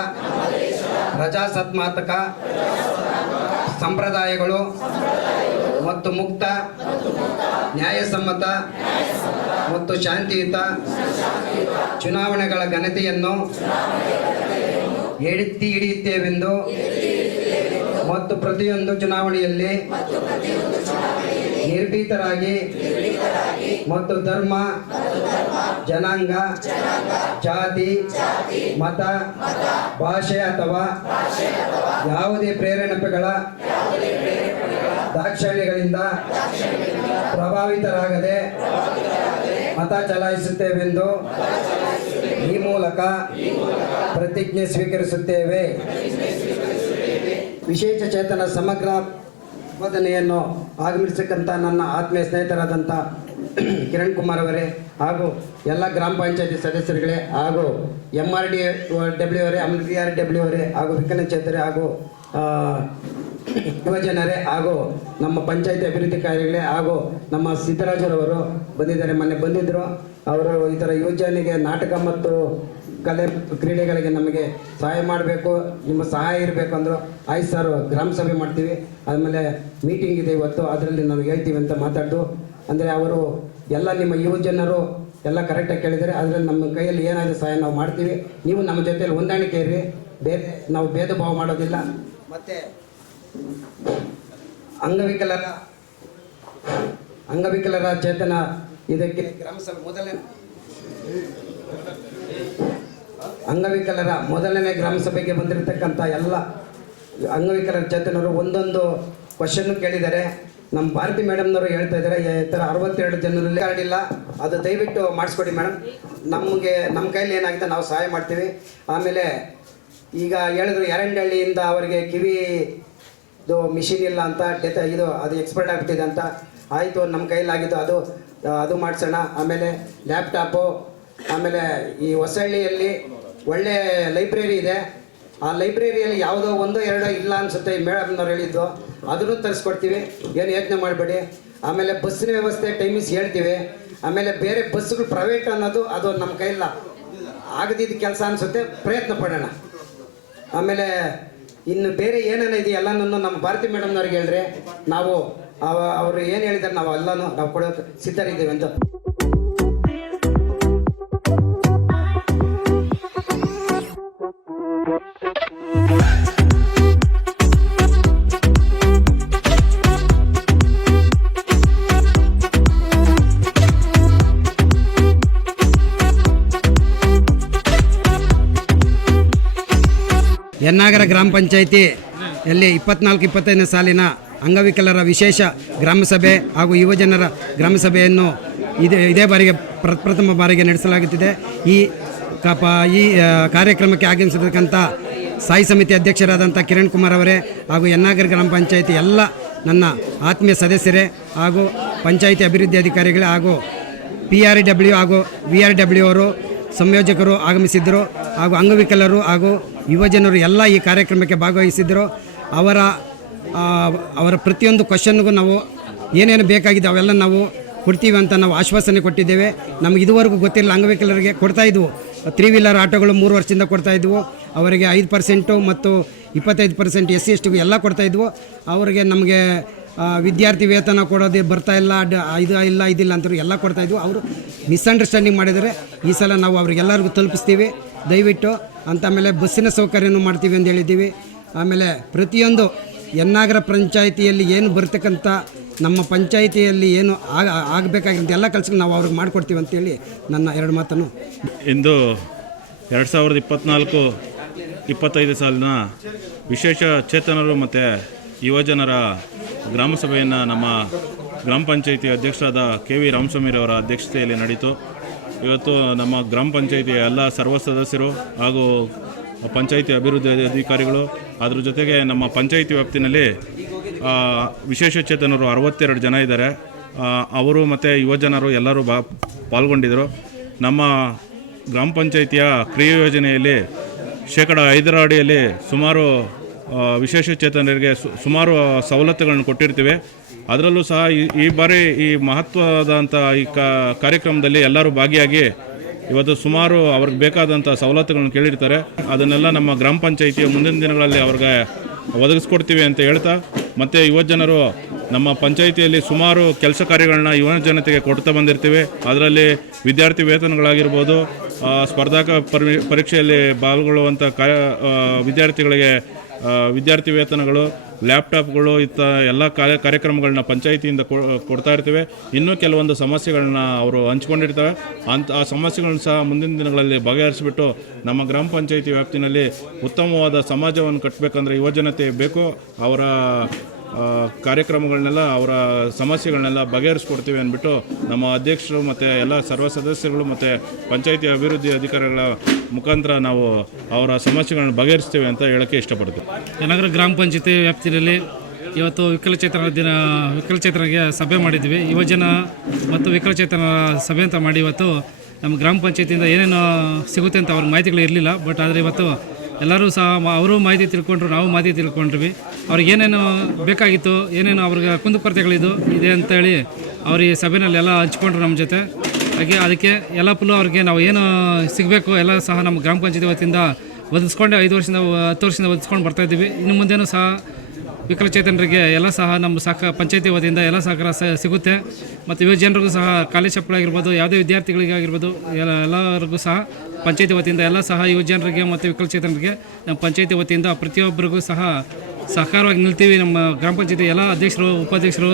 ಪ್ರಜಾಸತ್ತಾತ್ಮಕ ಸಂಪ್ರದಾಯಗಳು ಮತ್ತು ಮುಕ್ತ, ನ್ಯಾಯಸಮ್ಮತ ಮತ್ತು ಶಾಂತಿಯುತ ಚುನಾವಣೆಗಳ ಘನತೆಯನ್ನು ಎತ್ತಿ ಹಿಡಿಯುತ್ತೇವೆಂದು ಮತ್ತು ಪ್ರತಿಯೊಂದು ಚುನಾವಣೆಯಲ್ಲಿ ನಿರ್ಭೀತರಾಗಿ ಮತ್ತು ಧರ್ಮ, ಜನಾಂಗ, ಜಾತಿ, ಮತ, ಭಾಷೆ ಅಥವಾ ಯಾವುದೇ ಪ್ರೇರೇಪಣೆಗಳ ದಾಕ್ಷಿಣ್ಯಗಳಿಂದ ಪ್ರಭಾವಿತರಾಗದೆ ಮತ ಚಲಾಯಿಸುತ್ತೇವೆಂದು ಈ ಮೂಲಕ ಪ್ರತಿಜ್ಞೆ ಸ್ವೀಕರಿಸುತ್ತೇವೆ. ವಿಶೇಷ ಚೇತನ ಸಮಗ್ರ ಬೋಧನೆಯನ್ನು ಆಗಮಿಸತಕ್ಕಂಥ ನನ್ನ ಆತ್ಮೀಯ ಸ್ನೇಹಿತರಾದಂಥ ಕಿರಣ್ ಕುಮಾರ್ ಅವರೇ ಹಾಗೂ ಎಲ್ಲ ಗ್ರಾಮ ಪಂಚಾಯತಿ ಸದಸ್ಯರುಗಳೇ ಹಾಗೂ MRDW ಅವರೇ, MRDW ಅವರೇ ಹಾಗೂ ವಿಕಲಚೇತನರೇ ಹಾಗೂ ಯುವಜನರೇ ಹಾಗೂ ನಮ್ಮ ಪಂಚಾಯತಿ ಅಭಿವೃದ್ಧಿಕಾರಿಗಳೇ ಹಾಗೂ ನಮ್ಮ ಸಿದ್ದರಾಜರವರು ಬಂದಿದ್ದಾರೆ. ಮೊನ್ನೆ ಬಂದಿದ್ದರು. ಅವರು ಈ ಥರ ಯುವಜನಿಗೆ ನಾಟಕ ಮತ್ತು ಕಲೆ ಮತ್ತು ಕ್ರೀಡೆಗಳಿಗೆ ನಮಗೆ ಸಹಾಯ ಮಾಡಬೇಕು, ನಿಮ್ಮ ಸಹಾಯ ಇರಬೇಕು ಅಂದರು. ಆಯ್ತು ಸರ್, ಗ್ರಾಮ ಸಭೆ ಮಾಡ್ತೀವಿ, ಆದಮೇಲೆ ಮೀಟಿಂಗ್ ಇದೆ ಇವತ್ತು, ಅದರಲ್ಲಿ ನಾವು ಹೇಳ್ತೀವಿ ಅಂತ ಮಾತಾಡ್ದು. ಅಂದರೆ ಅವರು ಎಲ್ಲ ನಿಮ್ಮ ಯುವಜನರು ಎಲ್ಲ ಕರೆಕ್ಟಾಗಿ ಕೇಳಿದರೆ ಅದರಲ್ಲಿ ನಮ್ಮ ಕೈಯಲ್ಲಿ ಏನಾದರೂ ಸಹಾಯ ನಾವು ಮಾಡ್ತೀವಿ. ನೀವು ನಮ್ಮ ಜೊತೆಯಲ್ಲಿ ಹೊಂದಾಣಿಕೆ ಇರ್ರಿ, ಬೇರೆ ನಾವು ಭೇದ ಭಾವ ಮಾಡೋದಿಲ್ಲ. ಮತ್ತು ಅಂಗವಿಕಲರ ಚೇತನ ಇದಕ್ಕೆ ಗ್ರಾಮ ಸಭೆ ಅಂಗವಿಕಲರ ಮೊದಲನೇ ಗ್ರಾಮ ಸಭೆಗೆ ಬಂದಿರತಕ್ಕಂಥ ಎಲ್ಲ ಅಂಗವಿಕಲರ ಚೇತನರು ಒಂದೊಂದು ಕ್ವಶನ್ನು ಕೇಳಿದ್ದಾರೆ. ನಮ್ಮ ಭಾರತಿ ಮೇಡಮ್ನವರು ಹೇಳ್ತಾ ಇದ್ದಾರೆ, ಈ ಥರ 62 ಜನರಲ್ಲಿ ಕಾರ್ಡ್ ಇಲ್ಲ, ಅದು ದಯವಿಟ್ಟು ಮಾಡಿಸ್ಕೊಡಿ ಮೇಡಮ್. ನಮ್ಮ ಕೈಲಿ ಏನಾಗಿದೆ ನಾವು ಸಹಾಯ ಮಾಡ್ತೀವಿ. ಆಮೇಲೆ ಈಗ ಹೇಳಿದ್ರು ಯರಂಡಹಳ್ಳಿಯಿಂದ ಅವರಿಗೆ ಕಿವಿದು ಮಿಷಿನ್ ಇಲ್ಲ ಅಂತ, ಅದು ಎಕ್ಸ್ಪೈರ್ಡ್ ಆಗ್ಬಿಟ್ಟಿದೆ ಅಂತ. ಆಯಿತು, ನಮ್ಮ ಕೈಲಾಗಿದ್ದು ಅದು ಮಾಡಿಸೋಣ. ಆಮೇಲೆ ಲ್ಯಾಪ್ಟಾಪು, ಆಮೇಲೆ ಈ ಹೊಸಹಳ್ಳಿಯಲ್ಲಿ ಒಳ್ಳೆ ಲೈಬ್ರರಿ ಇದೆ, ಆ ಲೈಬ್ರರಿಯಲ್ಲಿ ಯಾವುದೋ 1-2 ಇಲ್ಲ ಅನಿಸುತ್ತೆ, ಮೇಡಮ್ನವ್ರು ಹೇಳಿದ್ದು, ಅದನ್ನು ತರಿಸ್ಕೊಡ್ತೀವಿ, ಏನು ಯೋಚನೆ ಮಾಡಬೇಡಿ. ಆಮೇಲೆ ಬಸ್ಸಿನ ವ್ಯವಸ್ಥೆ ಟೈಮಿಸ್ ಹೇಳ್ತೀವಿ. ಆಮೇಲೆ ಬೇರೆ ಬಸ್ಸುಗಳು ಪ್ರೈವೇಟ್ ಅನ್ನೋದು ಅದು ನಮ್ಮ ಕೈಲ್ಲ ಆಗದಿದ್ದ ಕೆಲಸ ಅನಿಸುತ್ತೆ, ಪ್ರಯತ್ನ ಪಡೋಣ. ಆಮೇಲೆ ಇನ್ನು ಬೇರೆ ಏನೇನು ಇದೆ ಎಲ್ಲನೂ ನಮ್ಮ ಭಾರತಿ ಮೇಡಮ್ನವ್ರಿಗೆ ಹೇಳ್ರಿ, ನಾವು ಅವರು ಏನು ಹೇಳಿದ್ದಾರೆ ನಾವು ಎಲ್ಲನೂ ನಾವು ಕೊಡೋಕೆ ಸಿದ್ಧರಿದ್ದೀವಿ ಅಂತ. ಯನ್ನಾಗರ ಗ್ರಾಮ ಪಂಚಾಯಿತಿಯಲ್ಲಿ 24-25ನೇ ಸಾಲಿನ ಅಂಗವಿಕಲರ ವಿಶೇಷ ಗ್ರಾಮ ಸಭೆ ಹಾಗೂ ಯುವಜನರ ಗ್ರಾಮ ಸಭೆಯನ್ನು ಇದೇ ಬಾರಿಗೆ ಪ್ರಥಮ ಬಾರಿಗೆ ನಡೆಸಲಾಗುತ್ತಿದೆ. ಈ ಕಾರ್ಯಕ್ರಮಕ್ಕೆ ಆಗಮಿಸಿರ್ತಕ್ಕಂಥ ಸ್ಥಾಯಿ ಸಮಿತಿ ಅಧ್ಯಕ್ಷರಾದಂಥ ಕಿರಣ್ ಕುಮಾರ್ ಅವರೇ ಹಾಗೂ ಯನ್ನಾಗರ ಗ್ರಾಮ ಪಂಚಾಯಿತಿ ಎಲ್ಲ ನನ್ನ ಆತ್ಮೀಯ ಸದಸ್ಯರೇ ಹಾಗೂ ಪಂಚಾಯಿತಿ ಅಭಿವೃದ್ಧಿ ಅಧಿಕಾರಿಗಳೇ ಹಾಗೂ PRW ಹಾಗೂ VRW ಅವರು ಸಂಯೋಜಕರು ಆಗಮಿಸಿದ್ದರು ಹಾಗೂ ಅಂಗವಿಕಲರು ಹಾಗೂ ಯುವಜನರು ಎಲ್ಲ ಈ ಕಾರ್ಯಕ್ರಮಕ್ಕೆ ಭಾಗವಹಿಸಿದ್ದರು. ಅವರ ಪ್ರತಿಯೊಂದು ಕ್ವಶನ್ಗೂ ನಾವು ಏನೇನು ಬೇಕಾಗಿದೆ ಅವೆಲ್ಲ ನಾವು ಕೊಡ್ತೀವಿ ಅಂತ ನಾವು ಆಶ್ವಾಸನೆ ಕೊಟ್ಟಿದ್ದೇವೆ. ನಮಗೆ ಇದುವರೆಗೂ ಗೊತ್ತಿರಲಿಲ್ಲ, ಅಂಗವಿಕಲರಿಗೆ ಕೊಡ್ತಾಯಿದ್ವು 3 ವೀಲರ್ ಆಟೋಗಳು 3 ವರ್ಷದಿಂದ ಕೊಡ್ತಾಯಿದ್ವು. ಅವರಿಗೆ 5% ಮತ್ತು 25% SC/STಗೂ ಎಲ್ಲ ಕೊಡ್ತಾಯಿದ್ವು. ಅವರಿಗೆ ನಮಗೆ ವಿದ್ಯಾರ್ಥಿ ವೇತನ ಕೊಡೋದು ಬರ್ತಾಯಿಲ್ಲ, ಇದಿಲ್ಲ ಅಂತರು ಎಲ್ಲ ಕೊಡ್ತಾಯಿದ್ವು. ಅವರು ಮಿಸ್ಅಂಡರ್ಸ್ಟ್ಯಾಂಡಿಂಗ್ ಮಾಡಿದರೆ ಈ ಸಲ ನಾವು ಅವರಿಗೆಲ್ಲರಿಗೂ ತಲುಪಿಸ್ತೀವಿ ದಯವಿಟ್ಟು ಅಂತ. ಆಮೇಲೆ ಬಸ್ಸಿನ ಸೌಕರ್ಯನೂ ಮಾಡ್ತೀವಿ ಅಂತ ಹೇಳಿದ್ದೀವಿ. ಆಮೇಲೆ ಪ್ರತಿಯೊಂದು ಯನ್ನಾಗರ ಪಂಚಾಯಿತಿಯಲ್ಲಿ ಏನು ಬರ್ತಕ್ಕಂಥ ನಮ್ಮ ಪಂಚಾಯಿತಿಯಲ್ಲಿ ಏನು ಆಗಬೇಕಾಗಿರೋಂಥ ಎಲ್ಲ ಕೆಲಸಗಳು ನಾವು ಅವ್ರಿಗೆ ಮಾಡಿಕೊಡ್ತೀವಿ ಅಂತೇಳಿ ನನ್ನ 2 ಮಾತನ್ನು. ಇಂದು 2024-25 ಸಾಲಿನ ವಿಶೇಷ ಚೇತನರು ಮತ್ತು ಯುವಜನರ ಗ್ರಾಮ ಸಭೆಯನ್ನು ನಮ್ಮ ಗ್ರಾಮ ಪಂಚಾಯಿತಿ ಅಧ್ಯಕ್ಷರಾದ KV ರಾಮಸ್ವಾಮಿರವರ ಅಧ್ಯಕ್ಷತೆಯಲ್ಲಿ ನಡೀತು. ಇವತ್ತು ನಮ್ಮ ಗ್ರಾಮ ಪಂಚಾಯಿತಿಯ ಎಲ್ಲ ಸರ್ವ ಸದಸ್ಯರು ಹಾಗೂ ಪಂಚಾಯಿತಿ ಅಭಿವೃದ್ಧಿ ಅಧಿಕಾರಿಗಳು, ಅದ್ರ ಜೊತೆಗೆ ನಮ್ಮ ಪಂಚಾಯಿತಿ ವ್ಯಾಪ್ತಿನಲ್ಲಿ ವಿಶೇಷ ಚೇತನರು 62 ಜನ ಇದ್ದಾರೆ. ಅವರು ಮತ್ತು ಯುವಜನರು ಎಲ್ಲರೂ ಪಾಲ್ಗೊಂಡಿದ್ದರು. ನಮ್ಮ ಗ್ರಾಮ ಪಂಚಾಯಿತಿಯ ಕ್ರಿಯಾ ಯೋಜನೆಯಲ್ಲಿ 5% ಅಡಿಯಲ್ಲಿ ಸುಮಾರು ವಿಶೇಷ ಚೇತನರಿಗೆ ಸುಮಾರು ಸವಲತ್ತುಗಳನ್ನು ಕೊಟ್ಟಿರ್ತೀವಿ. ಅದರಲ್ಲೂ ಸಹ ಈ ಬಾರಿ ಈ ಮಹತ್ವದಂಥ ಈ ಕಾರ್ಯಕ್ರಮದಲ್ಲಿ ಎಲ್ಲರೂ ಭಾಗಿಯಾಗಿ ಇವತ್ತು ಸುಮಾರು ಅವ್ರಿಗೆ ಬೇಕಾದಂಥ ಸವಲತ್ತುಗಳನ್ನು ಕೇಳಿರ್ತಾರೆ. ಅದನ್ನೆಲ್ಲ ನಮ್ಮ ಗ್ರಾಮ ಪಂಚಾಯಿತಿಯ ಮುಂದಿನ ದಿನಗಳಲ್ಲಿ ಅವ್ರಿಗೆ ಒದಗಿಸ್ಕೊಡ್ತೀವಿ ಅಂತ ಹೇಳ್ತಾ, ಮತ್ತು ಯುವಜನರು ನಮ್ಮ ಪಂಚಾಯಿತಿಯಲ್ಲಿ ಸುಮಾರು ಕೆಲಸ ಕಾರ್ಯಗಳನ್ನ ಯುವ ಜನತೆಗೆ ಕೊಡ್ತಾ ಬಂದಿರ್ತೀವಿ. ಅದರಲ್ಲಿ ವಿದ್ಯಾರ್ಥಿ ವೇತನಗಳಾಗಿರ್ಬೋದು, ಸ್ಪರ್ಧಾತ್ಮಕ ಪರೀಕ್ಷೆಯಲ್ಲಿ ಪಾಲ್ಗೊಳ್ಳುವಂಥ ವಿದ್ಯಾರ್ಥಿಗಳಿಗೆ ವಿದ್ಯಾರ್ಥಿ ವೇತನಗಳು, ಲ್ಯಾಪ್ಟಾಪ್ಗಳು, ಎಲ್ಲ ಕಾರ್ಯಕ್ರಮಗಳನ್ನ ಪಂಚಾಯಿತಿಯಿಂದ ಕೊಡ್ತಾ ಇರ್ತೀವಿ. ಇನ್ನೂ ಕೆಲವೊಂದು ಸಮಸ್ಯೆಗಳನ್ನ ಅವರು ಹಂಚ್ಕೊಂಡಿರ್ತಾರೆ. ಆ ಸಮಸ್ಯೆಗಳನ್ನ ಸಹ ಮುಂದಿನ ದಿನಗಳಲ್ಲಿ ಬಗೆಹರಿಸಿಬಿಟ್ಟು ನಮ್ಮ ಗ್ರಾಮ ಪಂಚಾಯಿತಿ ವ್ಯಾಪ್ತಿನಲ್ಲಿ ಉತ್ತಮವಾದ ಸಮಾಜವನ್ನು ಕಟ್ಟಬೇಕಂದ್ರೆ ಯುವಜನತೆ ಬೇಕು. ಅವರ ಕಾರ್ಯಕ್ರಮಗಳನ್ನೆಲ್ಲ, ಅವರ ಸಮಸ್ಯೆಗಳನ್ನೆಲ್ಲ ಬಗೆಹರಿಸ್ಕೊಡ್ತೀವಿ ಅಂದ್ಬಿಟ್ಟು ನಮ್ಮ ಅಧ್ಯಕ್ಷರು ಮತ್ತು ಎಲ್ಲ ಸರ್ವ ಸದಸ್ಯರುಗಳು ಮತ್ತು ಪಂಚಾಯಿತಿ ಅಭಿವೃದ್ಧಿ ಅಧಿಕಾರಿಗಳ ಮುಖಾಂತರ ನಾವು ಅವರ ಸಮಸ್ಯೆಗಳನ್ನು ಬಗೆಹರಿಸ್ತೀವಿ ಅಂತ ಹೇಳೋಕ್ಕೆ ಇಷ್ಟಪಡ್ತೀವಿ. ಯನ್ನಗರ ಗ್ರಾಮ ಪಂಚಾಯತಿ ವ್ಯಾಪ್ತಿಯಲ್ಲಿ ಇವತ್ತು ವಿಕಲಚೇತನರಿಗೆ ಸಭೆ ಮಾಡಿದ್ವಿ. ಯುವಜನ ಮತ್ತು ವಿಕಲಚೇತನರ ಸಭೆ ಅಂತ ಮಾಡಿ ಇವತ್ತು ನಮ್ಮ ಗ್ರಾಮ ಪಂಚಾಯತಿಯಿಂದ ಏನೇನು ಸಿಗುತ್ತೆ ಅಂತ ಅವ್ರಿಗೆ ಮಾಹಿತಿಗಳು ಇರಲಿಲ್ಲ. ಬಟ್ ಆದರೆ ಇವತ್ತು ಎಲ್ಲರೂ ಸಹ ಅವರು ಮಾಹಿತಿ ತಿಳ್ಕೊಂಡ್ರು, ನಾವು ಮಾಹಿತಿ ತಿಳ್ಕೊಂಡ್ವಿ. ಅವ್ರಿಗೆ ಏನೇನು ಬೇಕಾಗಿತ್ತು, ಏನೇನು ಅವ್ರಿಗೆ ಕುಂದುಕೊರತೆಗಳಿದ್ದು ಇದೆ ಅಂತೇಳಿ ಅವ್ರು ಈ ಸಭೆಯಲ್ಲಿ ಎಲ್ಲ ಹಂಚ್ಕೊಂಡ್ರು ನಮ್ಮ ಜೊತೆ. ಅದಕ್ಕೆ ಎಲ್ಲ ಫುಲ್ಲು ಅವ್ರಿಗೆ ನಾವು ಏನು ಸಿಗಬೇಕು ಎಲ್ಲ ಸಹ ನಮ್ಮ ಗ್ರಾಮ ಪಂಚಾಯತಿ ವತಿಯಿಂದ ಒದಗಿಸ್ಕೊಂಡೆ 10 ವರ್ಷದಿಂದ ಒದಗಿಸ್ಕೊಂಡು ಬರ್ತಾಯಿದ್ದೀವಿ. ಇನ್ನು ಮುಂದೇನೂ ಸಹ ವಿಕಲಚೇತನರಿಗೆ ಎಲ್ಲ ಸಹ ನಮ್ಮ ಪಂಚಾಯತಿ ವತಿಯಿಂದ ಎಲ್ಲ ಸಹಕಾರ ಸಿಗುತ್ತೆ. ಮತ್ತು ಯುವಜನರಿಗೂ ಸಹ ಕಾಲೇಜ್ ಆಗಿರ್ಬೋದು, ಯಾವುದೇ ವಿದ್ಯಾರ್ಥಿಗಳಿಗಾಗಿರ್ಬೋದು, ಎಲ್ಲರಿಗೂ ಸಹ ಪಂಚಾಯತಿ ವತಿಯಿಂದ ಎಲ್ಲ ಸಹ ಯುವಜನರಿಗೆ ಮತ್ತು ವಿಕಲಚೇತನರಿಗೆ ನಮ್ಮ ಪಂಚಾಯತಿ ವತಿಯಿಂದ ಪ್ರತಿಯೊಬ್ಬರಿಗೂ ಸಹ ಸಹಕಾರವಾಗಿ ನಿಲ್ತೀವಿ. ನಮ್ಮ ಗ್ರಾಮ ಪಂಚಾಯತಿ ಎಲ್ಲ ಅಧ್ಯಕ್ಷರು, ಉಪಾಧ್ಯಕ್ಷರು,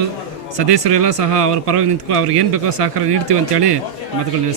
ಸದಸ್ಯರು ಎಲ್ಲ ಸಹ ಅವ್ರ ಪರವಾಗಿ ನಿಂತ್ಕೊಂಡು ಅವ್ರಿಗೆ ಏನು ಬೇಕೋ ಸಹಕಾರ ನೀಡ್ತೀವಿ ಅಂತೇಳಿ ಮಾತುಗಳು